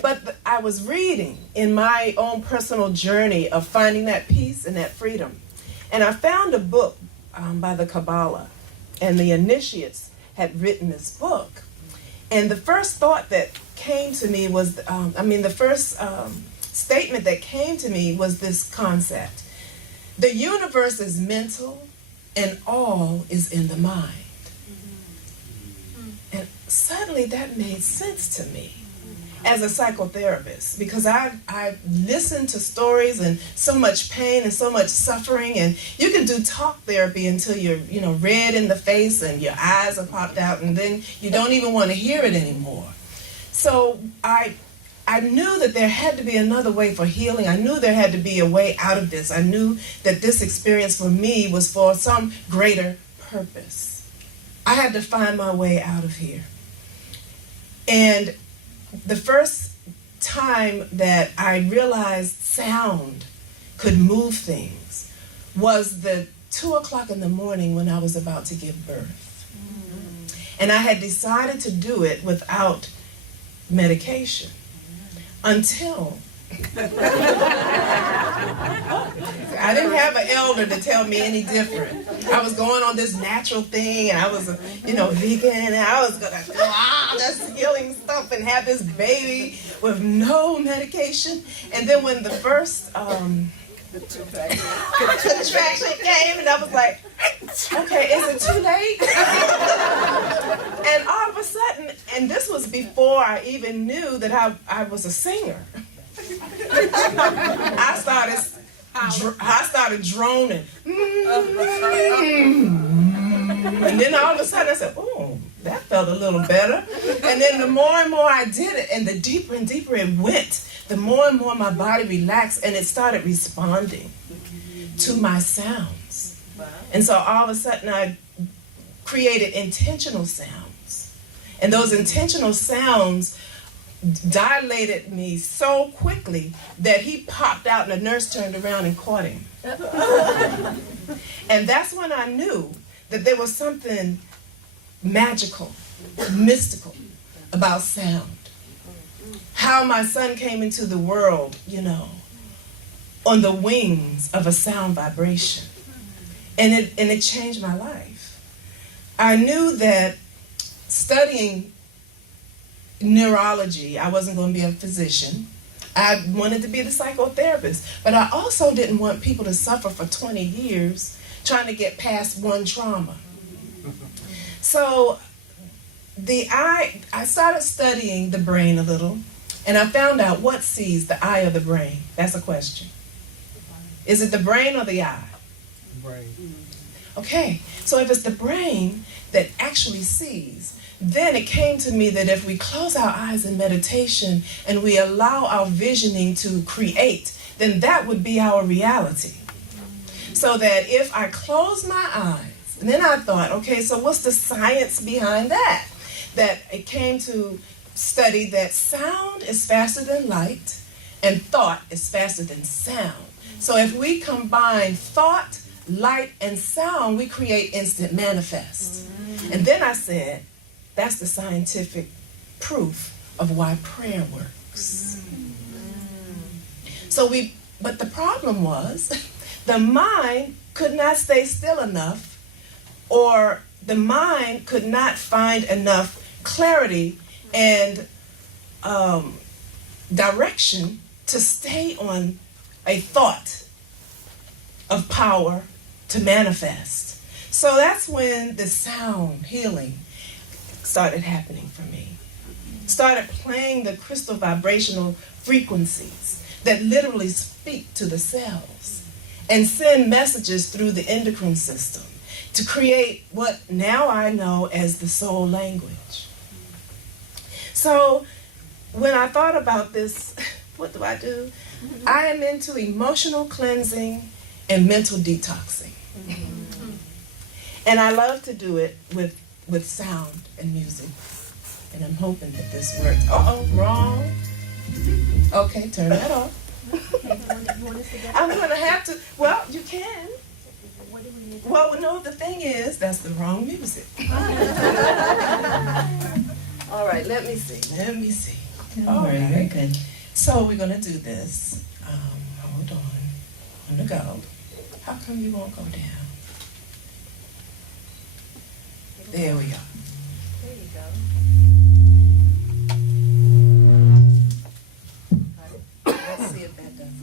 But I was reading in my own personal journey of finding that peace and that freedom. And I found a book by the Kabbalah, and the initiates had written this book. And the first thought that came to me was, the first statement that came to me was this concept. The universe is mental and all is in the mind. And suddenly that made sense to me as a psychotherapist, because I listened to stories and so much pain and so much suffering, and you can do talk therapy until you're red in the face and your eyes are popped out, and then you don't even want to hear it anymore. So I I knew that there had to be another way for healing. I knew there had to be a way out of this. I knew that this experience for me was for some greater purpose. I had to find my way out of here. And the first time that I realized sound could move things was the 2 o'clock in the morning when I was about to give birth. And I had decided to do it without medication until I didn't have an elder to tell me any different. I was going on this natural thing, and I was, vegan, and I was gonna do all this healing stuff and have this baby with no medication. And then when the first contraction came, and I was like, okay, is it too late? And all of a sudden, and this was before I even knew that I was a singer. I started droning. And then all of a sudden I said, oh, that felt a little better. And then the more and more I did it, and the deeper and deeper it went, the more and more my body relaxed, and it started responding to my sounds. And so all of a sudden I created intentional sounds. And those intentional sounds dilated me so quickly that he popped out and the nurse turned around and caught him. And that's when I knew that there was something magical, mystical about sound. How my son came into the world, on the wings of a sound vibration. And it changed my life. I knew that studying neurology, I wasn't going to be a physician. I wanted to be the psychotherapist, but I also didn't want people to suffer for 20 years trying to get past one trauma. So I started studying the brain a little, and I found out what sees the eye or the brain. That's a question. Is it the brain or the eye? Brain. Okay, so if it's the brain that actually sees, then it came to me that if we close our eyes in meditation and we allow our visioning to create, then that would be our reality. So that if I close my eyes, and then I thought, okay, so what's the science behind that? That it came to study that sound is faster than light and thought is faster than sound. So if we combine thought, light, and sound, we create instant manifest. And then I said, that's the scientific proof of why prayer works. But the problem was, the mind could not stay still enough, or the mind could not find enough clarity and direction to stay on a thought of power to manifest. So that's when the sound healing started happening for me. Started playing the crystal vibrational frequencies that literally speak to the cells and send messages through the endocrine system to create what now I know as the soul language. So when I thought about this, what do? I am into emotional cleansing and mental detoxing. And I love to do it with sound and music. And I'm hoping that this works. Uh-oh, wrong. Okay, turn that off. I'm going to have to, well, you can. Well, no, the thing is, that's the wrong music. All right, let me see. All right, very good. So we're going to do this. Hold on. I'm going to go. How come you won't go down? There we go. There you go. Let's see if that does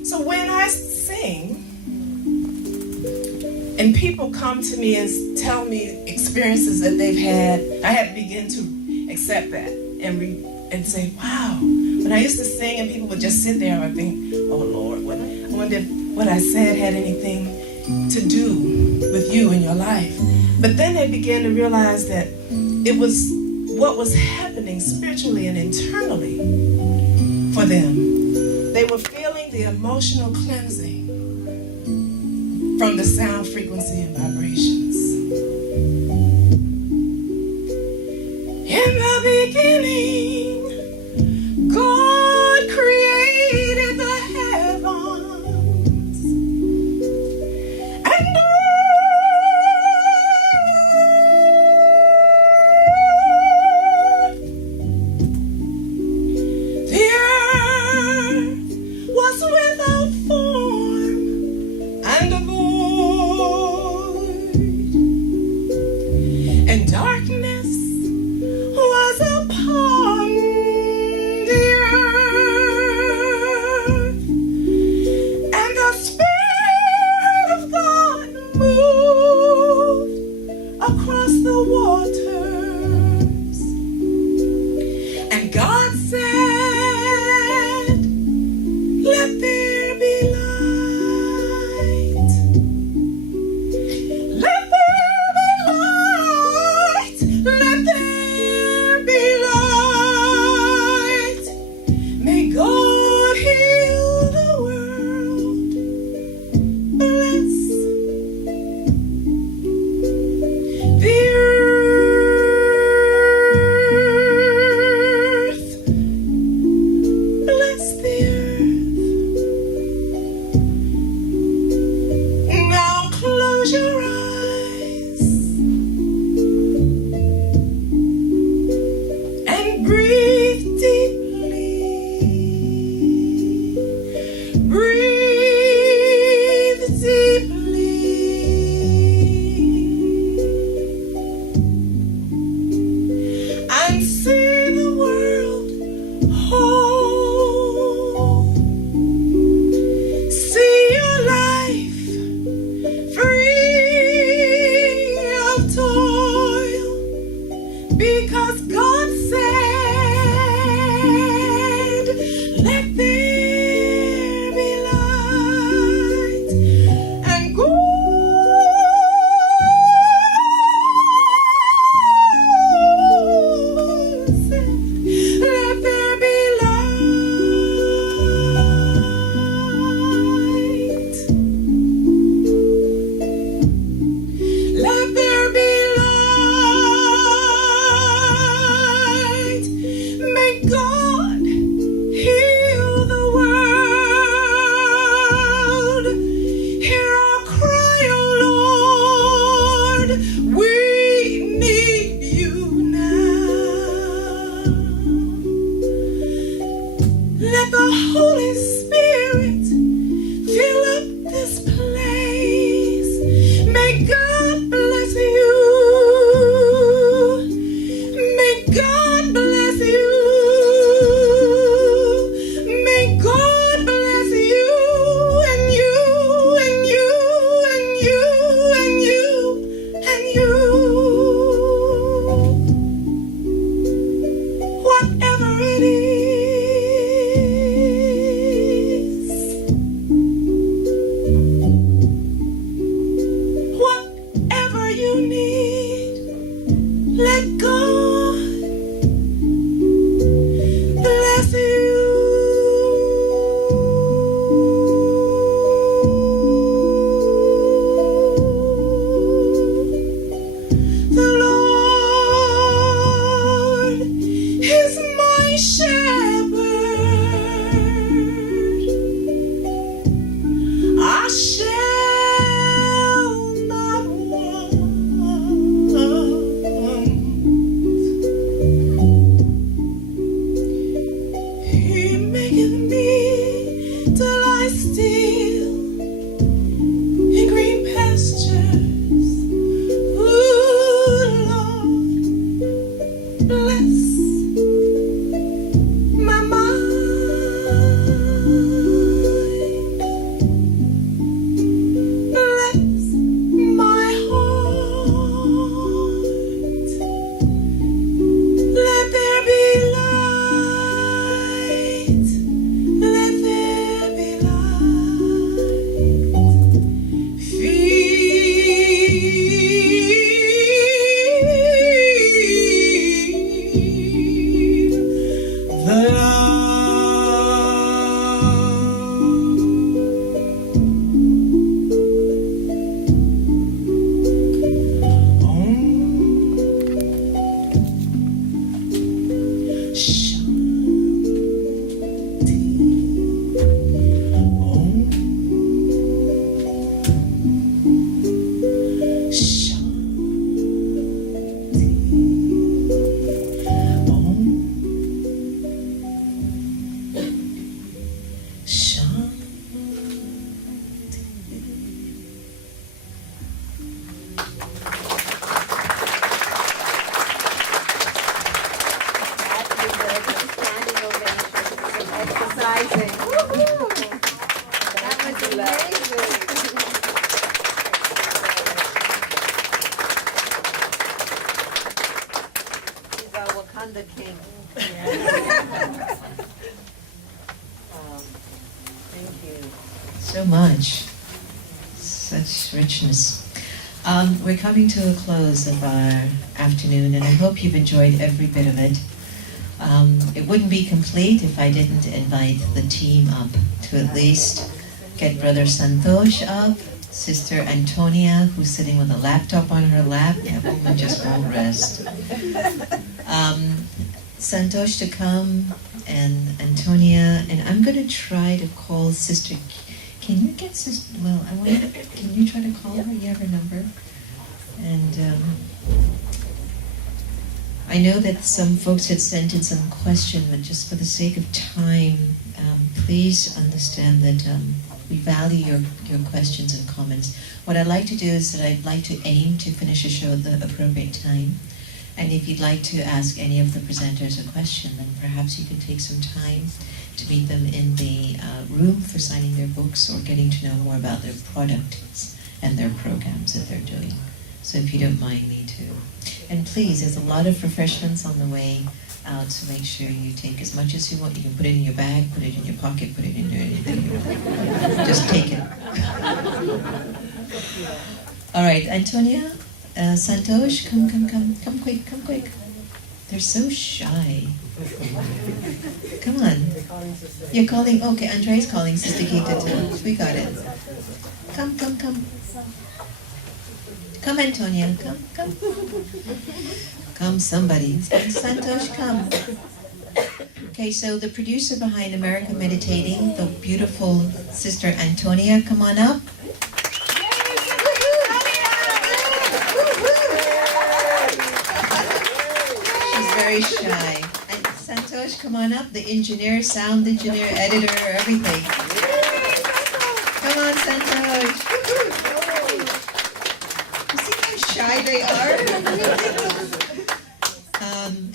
it. So when I sing, and people come to me and tell me experiences that they've had, I had to begin to accept that and say, wow. When I used to sing and people would just sit there, I would think, oh Lord, I wonder if what I said had anything to do with you in your life. But then they began to realize that it was what was happening spiritually and internally for them. They were feeling the emotional cleansing from the sound, frequency, and vibrations. In the beginning, God created the heavens and the earth was without form and void, and darkness was upon the earth, and the Spirit of God moved across the waters, and God said, "Let there be light. Let there be light. Let there be light. May God heal the world. Bless the earth. Bless the earth." Now close your eyes and breathe deeply. Breathe deeply. And see the world whole. See your life free of toil, because God said, "Let there be light." And God said, "Let there be light. Let there be light. May God heal the world. Hear our cry, O Lord. We need you now. Let the Holy Spirit fill up this place. May God bless you. May God bless you. May God bless you and you and you and you and you and you. Whatever it is, king. Thank you. So much. Such richness. We're coming to a close of our afternoon, and I hope you've enjoyed every bit of it. It wouldn't be complete if I didn't invite the team up to at least get Brother Santosh up, Sister Antonia, who's sitting with a laptop on her lap. That woman just won't rest. Santosh to come, and Antonia, and I'm going to try to call Sister. Can you get Sister? Well, can you try to call her? You have her number, and I know that some folks had sent in some question, but just for the sake of time, please understand that we value your questions and comments. What I'd like to do is that I'd like to aim to finish a show at the appropriate time. And if you'd like to ask any of the presenters a question, then perhaps you could take some time to meet them in the room for signing their books or getting to know more about their products and their programs that they're doing. So if you don't mind me to. And please, there's a lot of refreshments on the way out, so make sure you take as much as you want. You can put it in your bag, put it in your pocket, put it in anything you want. Just take it. All right, Antonia, Santosh, come quick. They're so shy. Come on. You're calling, okay, Andrea's calling Sister Gita too. We got it. Come. Come, Antonia, come. Come, somebody. Santosh, come. Okay, so the producer behind America Meditating, the beautiful Sister Antonia, come on up. She's very shy. And Santosh, come on up. The engineer, sound engineer, editor, everything. Come on, Santosh. You see how shy they are?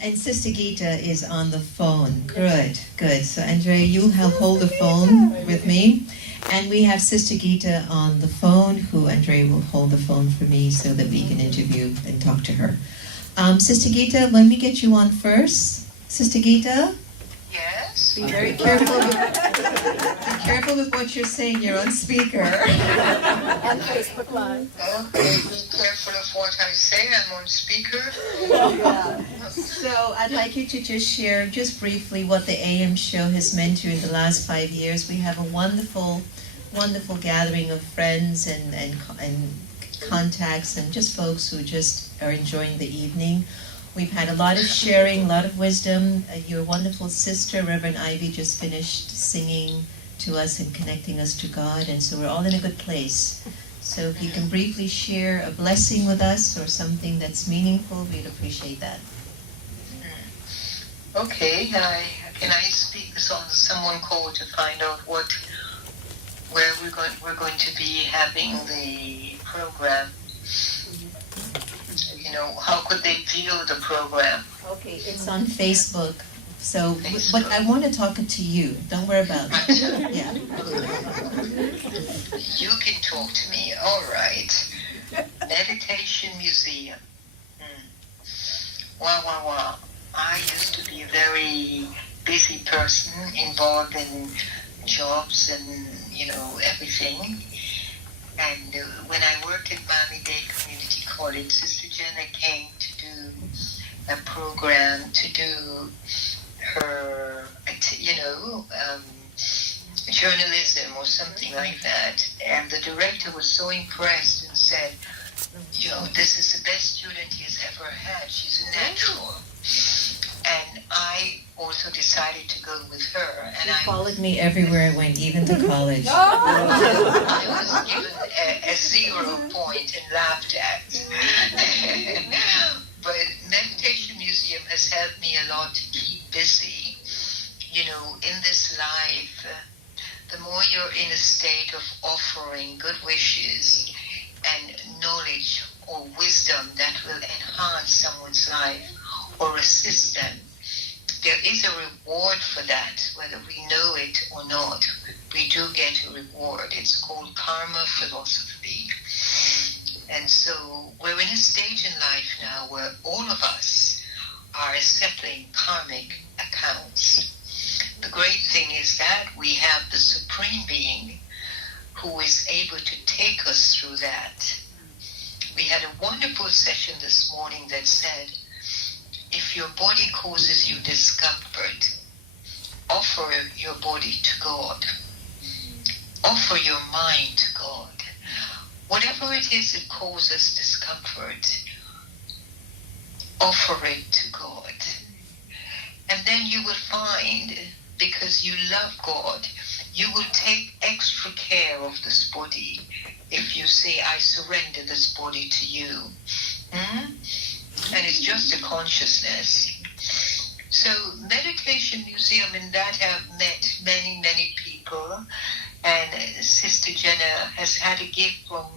And Sister Gita is on the phone. Good. So Andrea, you hold the phone with me. And we have Sister Gita on the phone, who Andrea will hold the phone for me so that we can interview and talk to her. Sister Gita, let me get you on first. Sister Gita? Yes? Be very careful. Be careful with what you're saying. You're on speaker. On Facebook Live. Okay, be careful of what I say. I'm on speaker. So I'd like you to just share, just briefly, what the AM show has meant to you in the last 5 years. We have a wonderful gathering of friends and contacts and just folks who just are enjoying the evening. We've had a lot of sharing, a lot of wisdom. Your wonderful sister, Reverend Ivy, just finished singing to us and connecting us to God, and so we're all in a good place. So if you can briefly share a blessing with us or something that's meaningful, we'd appreciate that. Okay, can I speak this on someone called to find out where we're going to be having the program? You know, how could they view the program? Okay, it's on Facebook. So, but I want to talk to you. Don't worry about it. Yeah. You can talk to me. All right. Meditation Museum. Wow. I used to be a very busy person, involved in jobs and, everything. And when I worked at Miami-Dade Community College, Sister Jenna came to do a program to do her, journalism or something like that. And the director was so impressed and said, this is the best student he has ever had. She's a natural. And I also decided to go with her. And She followed me everywhere I went, even to college. I was given a 0 point and laughed at. But Meditation Museum has helped me a lot to keep busy. In this life, the more you're in a state of offering good wishes and knowledge or wisdom that will enhance someone's life or assist them, there is a reward for that, whether we know it or not. We do get a reward. It's called karma philosophy. And so we're in a stage in life now where all of us are are settling karmic accounts. The great thing is that we have the Supreme Being who is able to take us through that. We had a wonderful session this morning that said, if your body causes you discomfort, offer your body to God. Offer your mind to God. Whatever it is that causes discomfort, offer it to God. And then you will find, because you love God, you will take extra care of this body if you say, I surrender this body to you. And it's just a consciousness. So Meditation Museum, in that I've met many, many people. And Sister Jenna has had a gift from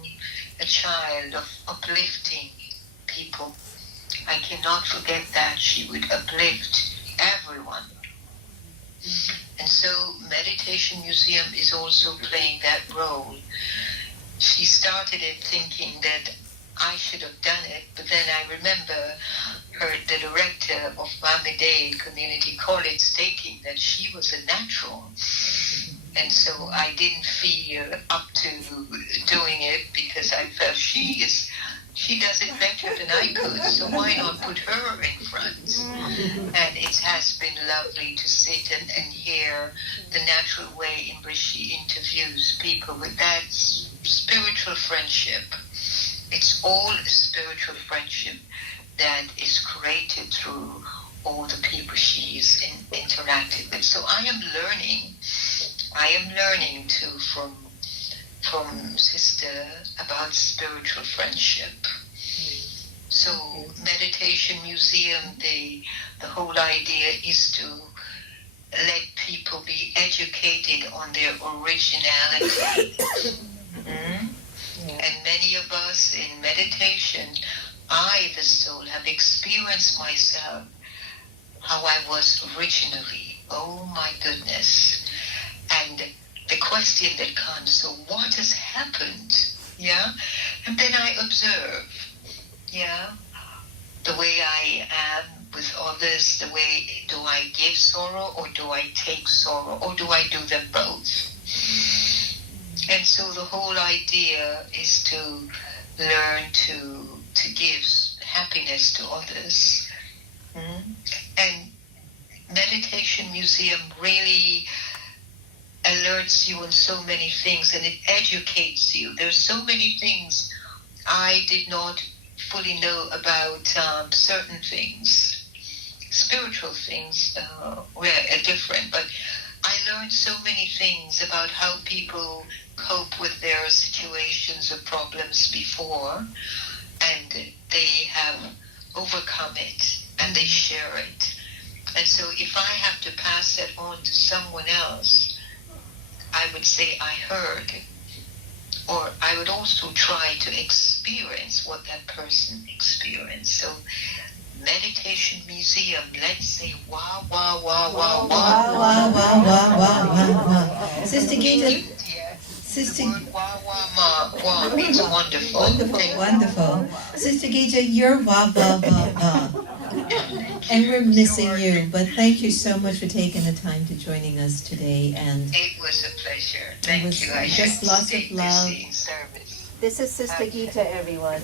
a child of uplifting people. I cannot forget that. She would uplift everyone. And so Meditation Museum is also playing that role. She started it thinking that I should have done it, but then I remember the director of Miami-Dade Community College stating that she was a natural. And so I didn't feel up to doing it because I felt she does it better than I could, so why not put her in front? And it has been lovely to sit and hear the natural way in which she interviews people with that spiritual friendship. It's all a spiritual friendship that is created through all the people she's interacted with. So I am learning too from Sister about spiritual friendship. So Meditation Museum, the whole idea is to let people be educated on their originality. And many of us in meditation, I, the soul, have experienced myself how I was originally. Oh my goodness. And the question that comes, so what has happened? Yeah? And then I observe, yeah, the way I am with others, the way, do I give sorrow or do I take sorrow or do I do them both? And so the whole idea is to learn to give happiness to others. And Meditation Museum really alerts you on so many things and it educates you. There's so many things I did not fully know about certain things. Spiritual things were different, but I learned so many things about how people cope with their situations or problems before, and they have overcome it and they share it. And so if I have to pass that on to someone else, I would say I heard, or I would also try to experience what that person experienced. So Meditation Museum, let's say wow, wow, wow, wow, wow. Wow, wow, wow, wow, wow, wow. Sister Gita, Sister... Wow, wow, wow, it's wonderful. Wonderful, wonderful. Sister Gita, you're wow, wow, wow, wow. And we're missing you, but thank you so much for taking the time to joining us today. And it was a pleasure. Thank you. I just should lots stay of love. busy in service. This is Sister Gita, everyone.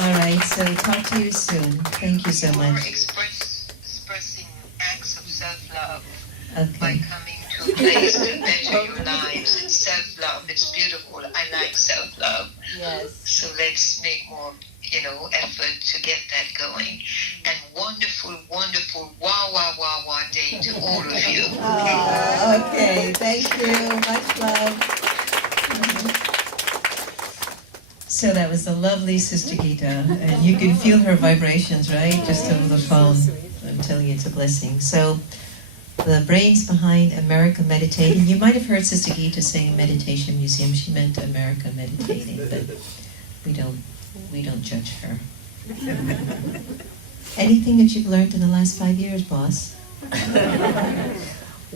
all right, so talk to you soon. Thank you so much. Expressing acts of self-love Okay. by coming to a place that better your lives. It's self-love. It's beautiful. I like self-love. Yes. So let's make more, effort to get that going. And wonderful, wonderful, wow, wow, wow, wow day to all of you. Okay, thank you. Much love. So that was the lovely Sister Gita, and you can feel her vibrations, right? Just over the phone. I'm telling you, it's a blessing. So the brains behind America Meditating. You might have heard Sister Gita saying Meditation Museum. She meant America Meditating, but we don't judge her. Anything that you've learned in the last 5 years, boss?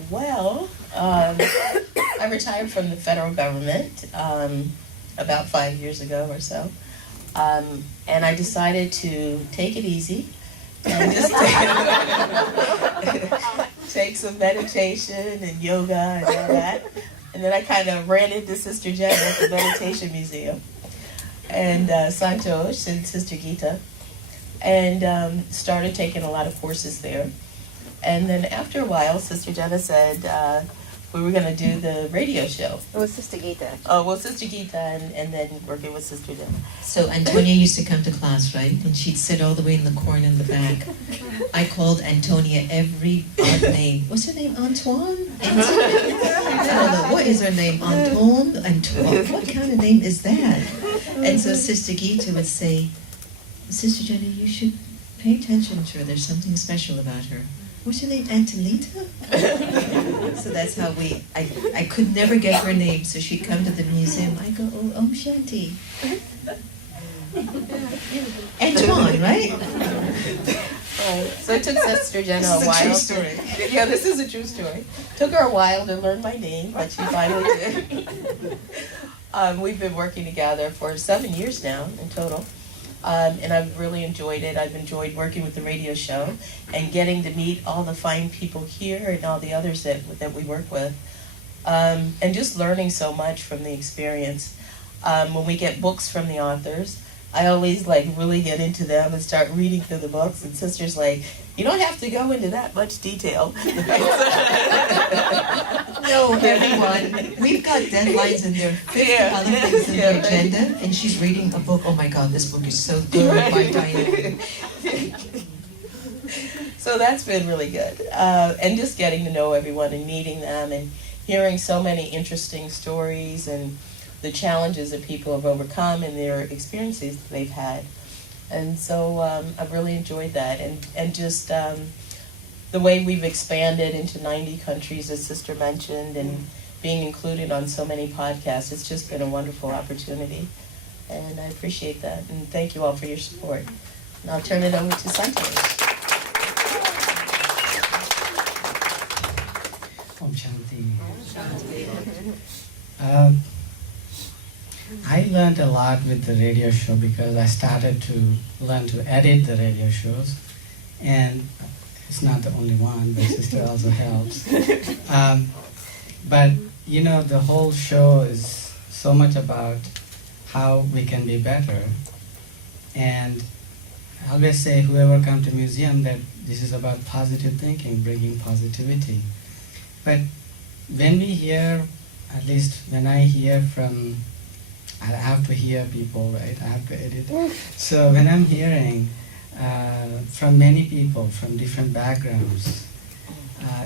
Well, I retired from the federal government. about 5 years ago or so. And I decided to take it easy and just take some meditation and yoga and all that. And then I kind of ran into Sister Jenna at the Meditation Museum and Santosh and Sister Gita, and started taking a lot of courses there. And then after a while, Sister Jenna said we were going to do the radio show. It was Sister Gita. Oh, well, Sister Gita, and then working with Sister Jenna. So Antonia used to come to class, right? And she'd sit all the way in the corner in the back. I called Antonia every odd name. What's her name? Antoine? I don't know. What is her name? Antoine? Antoine? What kind of name is that? And so Sister Gita would say, Sister Jenna, you should pay attention to her. There's something special about her. What's her name? Antonita? So that's how I could never get her name, so she'd come to the museum. I go, oh, Om Shanti. Antoine, right? Right. So it took Sister Jenna a while. This is a true story. Yeah, this is a true story. Took her a while to learn my name, but she finally did. We've been working together for 7 years now in total. And I've really enjoyed it. I've enjoyed working with the radio show and getting to meet all the fine people here and all the others that we work with. And just learning so much from the experience. When we get books from the authors, I always really get into them and start reading through the books, and Sister's like, you don't have to go into that much detail. No, everyone. We've got deadlines and there are 50 other things in the agenda, and she's reading a book. Oh my God, this book is so good by Diane. So that's been really good. And just getting to know everyone and meeting them and hearing so many interesting stories and the challenges that people have overcome and their experiences that they've had. And so I've really enjoyed that. And just the way we've expanded into 90 countries, as Sister mentioned, and being included on so many podcasts, it's just been a wonderful opportunity. And I appreciate that. And thank you all for your support. And I'll turn it over to Santosh. Om Shanti. I learned a lot with the radio show because I started to learn to edit the radio shows, and it's not the only one, but Sister also helps. But you know, the whole show is so much about how we can be better, and I always say whoever comes to museum that this is about positive thinking, bringing positivity. But when we hear, at least when I hear from, I have to hear people, right? I have to edit. So when I'm hearing from many people from different backgrounds,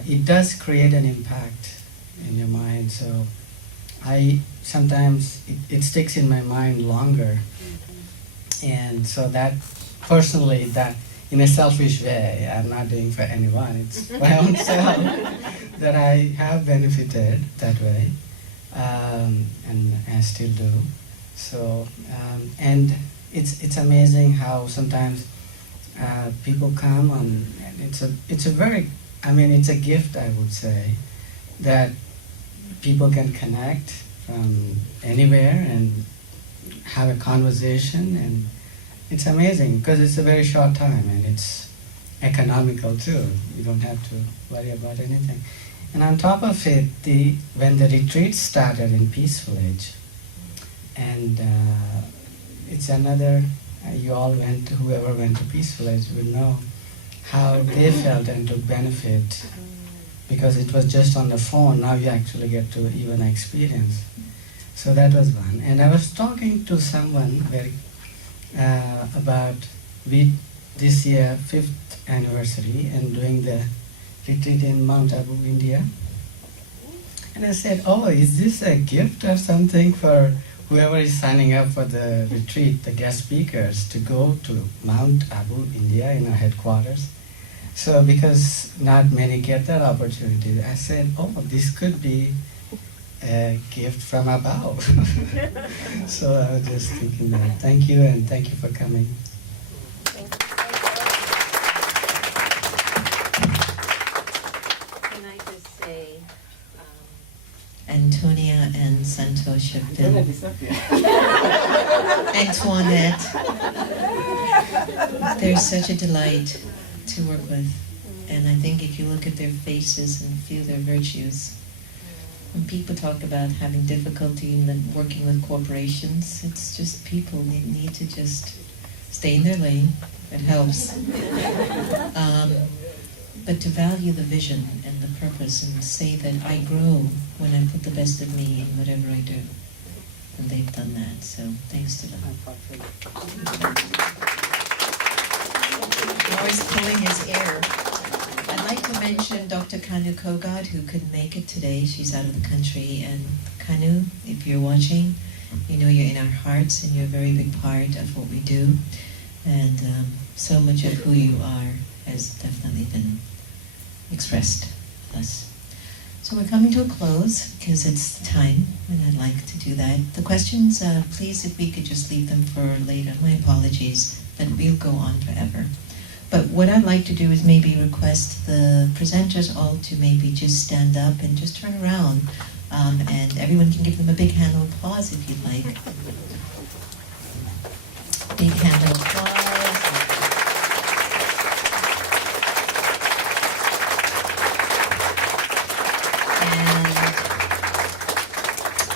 it does create an impact in your mind. So sometimes it sticks in my mind longer. And so that, personally, that in a selfish way, I'm not doing for anyone, it's my own self, that I have benefited that way, and I still do. So, and it's amazing how sometimes people come on, and it's a very, it's a gift, I would say, that people can connect from anywhere and have a conversation, and it's amazing because it's a very short time and it's economical too. You don't have to worry about anything. And on top of it, when the retreat started in Peace Village, and it's another, you all went, whoever went to Peace Village would know how they felt and took benefit, because it was just on the phone. Now you actually get to even experience. So that was one. And I was talking to someone about this year 5th anniversary and doing the retreat in Mount Abu, India. And I said, oh, is this a gift or something for whoever is signing up for the retreat, the guest speakers, to go to Mount Abu, India, in our headquarters? So because not many get that opportunity, I said, oh, this could be a gift from above. So I was just thinking that. Thank you, and thank you for coming. Can I just say, Antonia and Santosh have been, Antoinette, they're such a delight to work with. And I think if you look at their faces and feel their virtues, when people talk about having difficulty in working with corporations, it's just people need to just stay in their lane. It helps. But to value the vision and the purpose and say that I grow when I put the best of me in whatever I do. And they've done that, so thanks to them. Morris pulling his hair. I'd like to mention Dr. Kanu Kogod, who couldn't make it today. She's out of the country. And Kanu, if you're watching, you know you're in our hearts and you're a very big part of what we do. And so much of who you are has definitely been expressed thus. So we're coming to a close because it's time and I'd like to do that. The questions, please, if we could just leave them for later. My apologies, but we'll go on forever. But what I'd like to do is maybe request the presenters all to maybe just stand up and just turn around. And everyone can give them a big hand of applause if you'd like. Big hand of applause.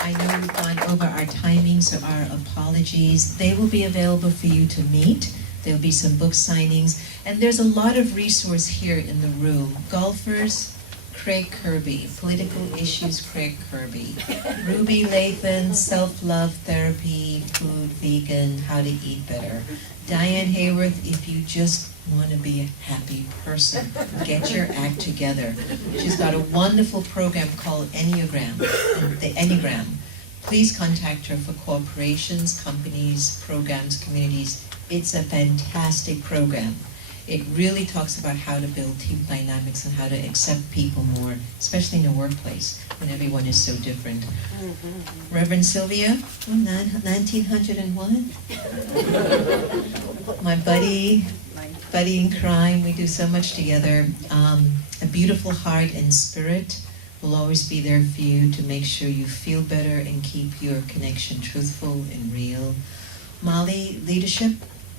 I know we've gone over our timing, so our apologies. They will be available for you to meet. There'll be some book signings. And there's a lot of resource here in the room. Golfers, Craig Kirby. Political issues, Craig Kirby. Ruby Lathan, self-love therapy, food, vegan, how to eat better. Diane Hayworth, if you just want to be a happy person, get your act together. She's got a wonderful program called Enneagram, the Enneagram. Please contact her for corporations, companies, programs, communities. It's a fantastic program. It really talks about how to build team dynamics and how to accept people more, especially in a workplace when everyone is so different. Reverend Sylvia, 1901. My buddy in crime, we do so much together. A beautiful heart and spirit will always be there for you to make sure you feel better and keep your connection truthful and real. Molly, leadership.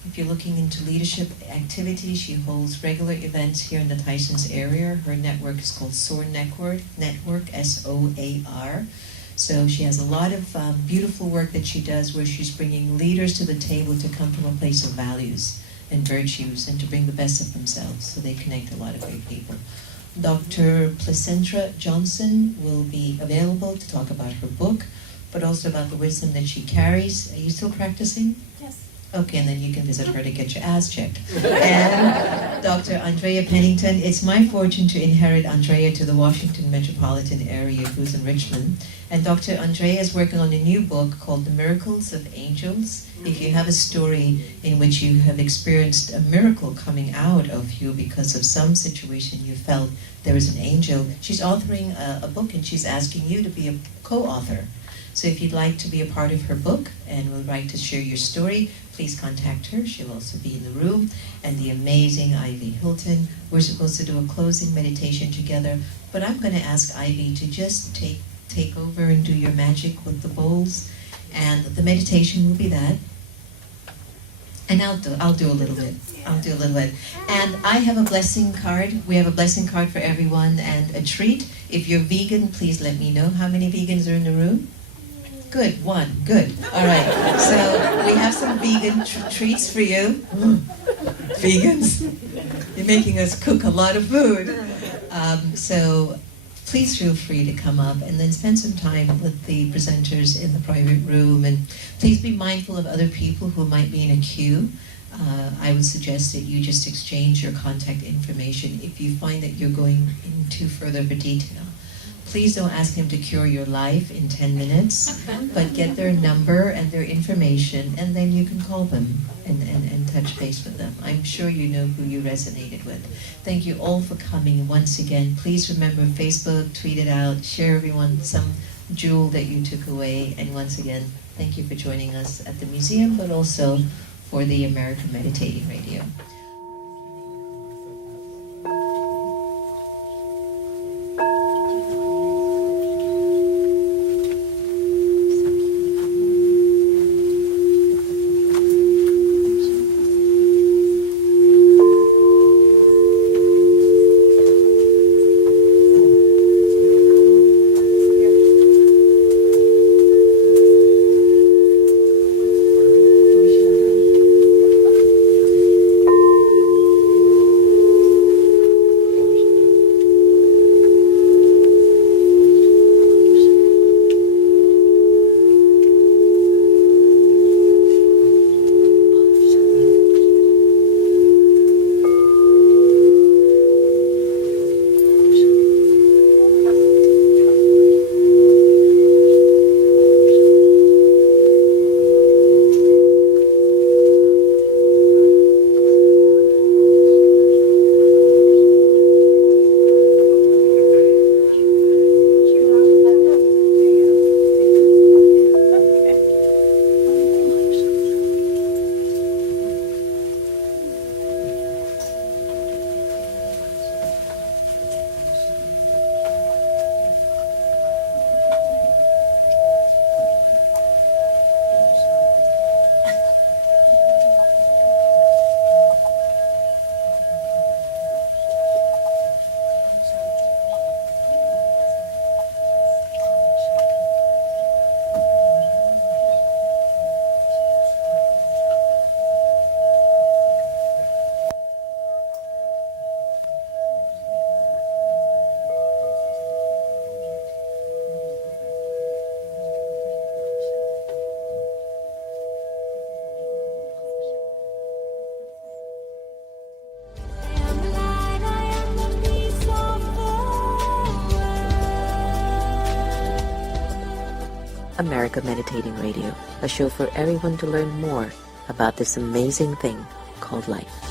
If you're looking into leadership activities, she holds regular events here in the Tysons area. Her network is called SOAR Network, S-O-A-R. So she has a lot of beautiful work that she does where she's bringing leaders to the table to come from a place of values and virtues and to bring the best of themselves. So they connect a lot of great people. Dr. Placentra Johnson will be available to talk about her book, but also about the wisdom that she carries. Are you still practicing? Yes. Okay, and then you can visit her to get your ass checked. And Dr. Andrea Pennington, it's my fortune to inherit Andrea to the Washington metropolitan area, who's in Richmond. And Dr. Andrea is working on a new book called The Miracles of Angels. If you have a story in which you have experienced a miracle coming out of you because of some situation you felt there was an angel, she's authoring a book and she's asking you to be a co-author. So if you'd like to be a part of her book and would like to share your story, please contact her. She'll also be in the room. And the amazing Ivy Hilton. We're supposed to do a closing meditation together, but I'm going to ask Ivy to just take over and do your magic with the bowls. And the meditation will be that. And I'll do a little bit. I'll do a little bit. And I have a blessing card. We have a blessing card for everyone and a treat. If you're vegan, please let me know. How many vegans are in the room? Good, one, good. All right, so we have some vegan treats for you. Vegans, you're making us cook a lot of food. So please feel free to come up and then spend some time with the presenters in the private room. And please be mindful of other people who might be in a queue. I would suggest that you just exchange your contact information if you find that you're going into further detail. Please don't ask him to cure your life in 10 minutes, but get their number and their information, and then you can call them and touch base with them. I'm sure you know who you resonated with. Thank you all for coming once again. Please remember Facebook, tweet it out, share everyone some jewel that you took away. And once again, thank you for joining us at the museum, but also for the American Meditating Radio. America Meditating Radio, a show for everyone to learn more about this amazing thing called life.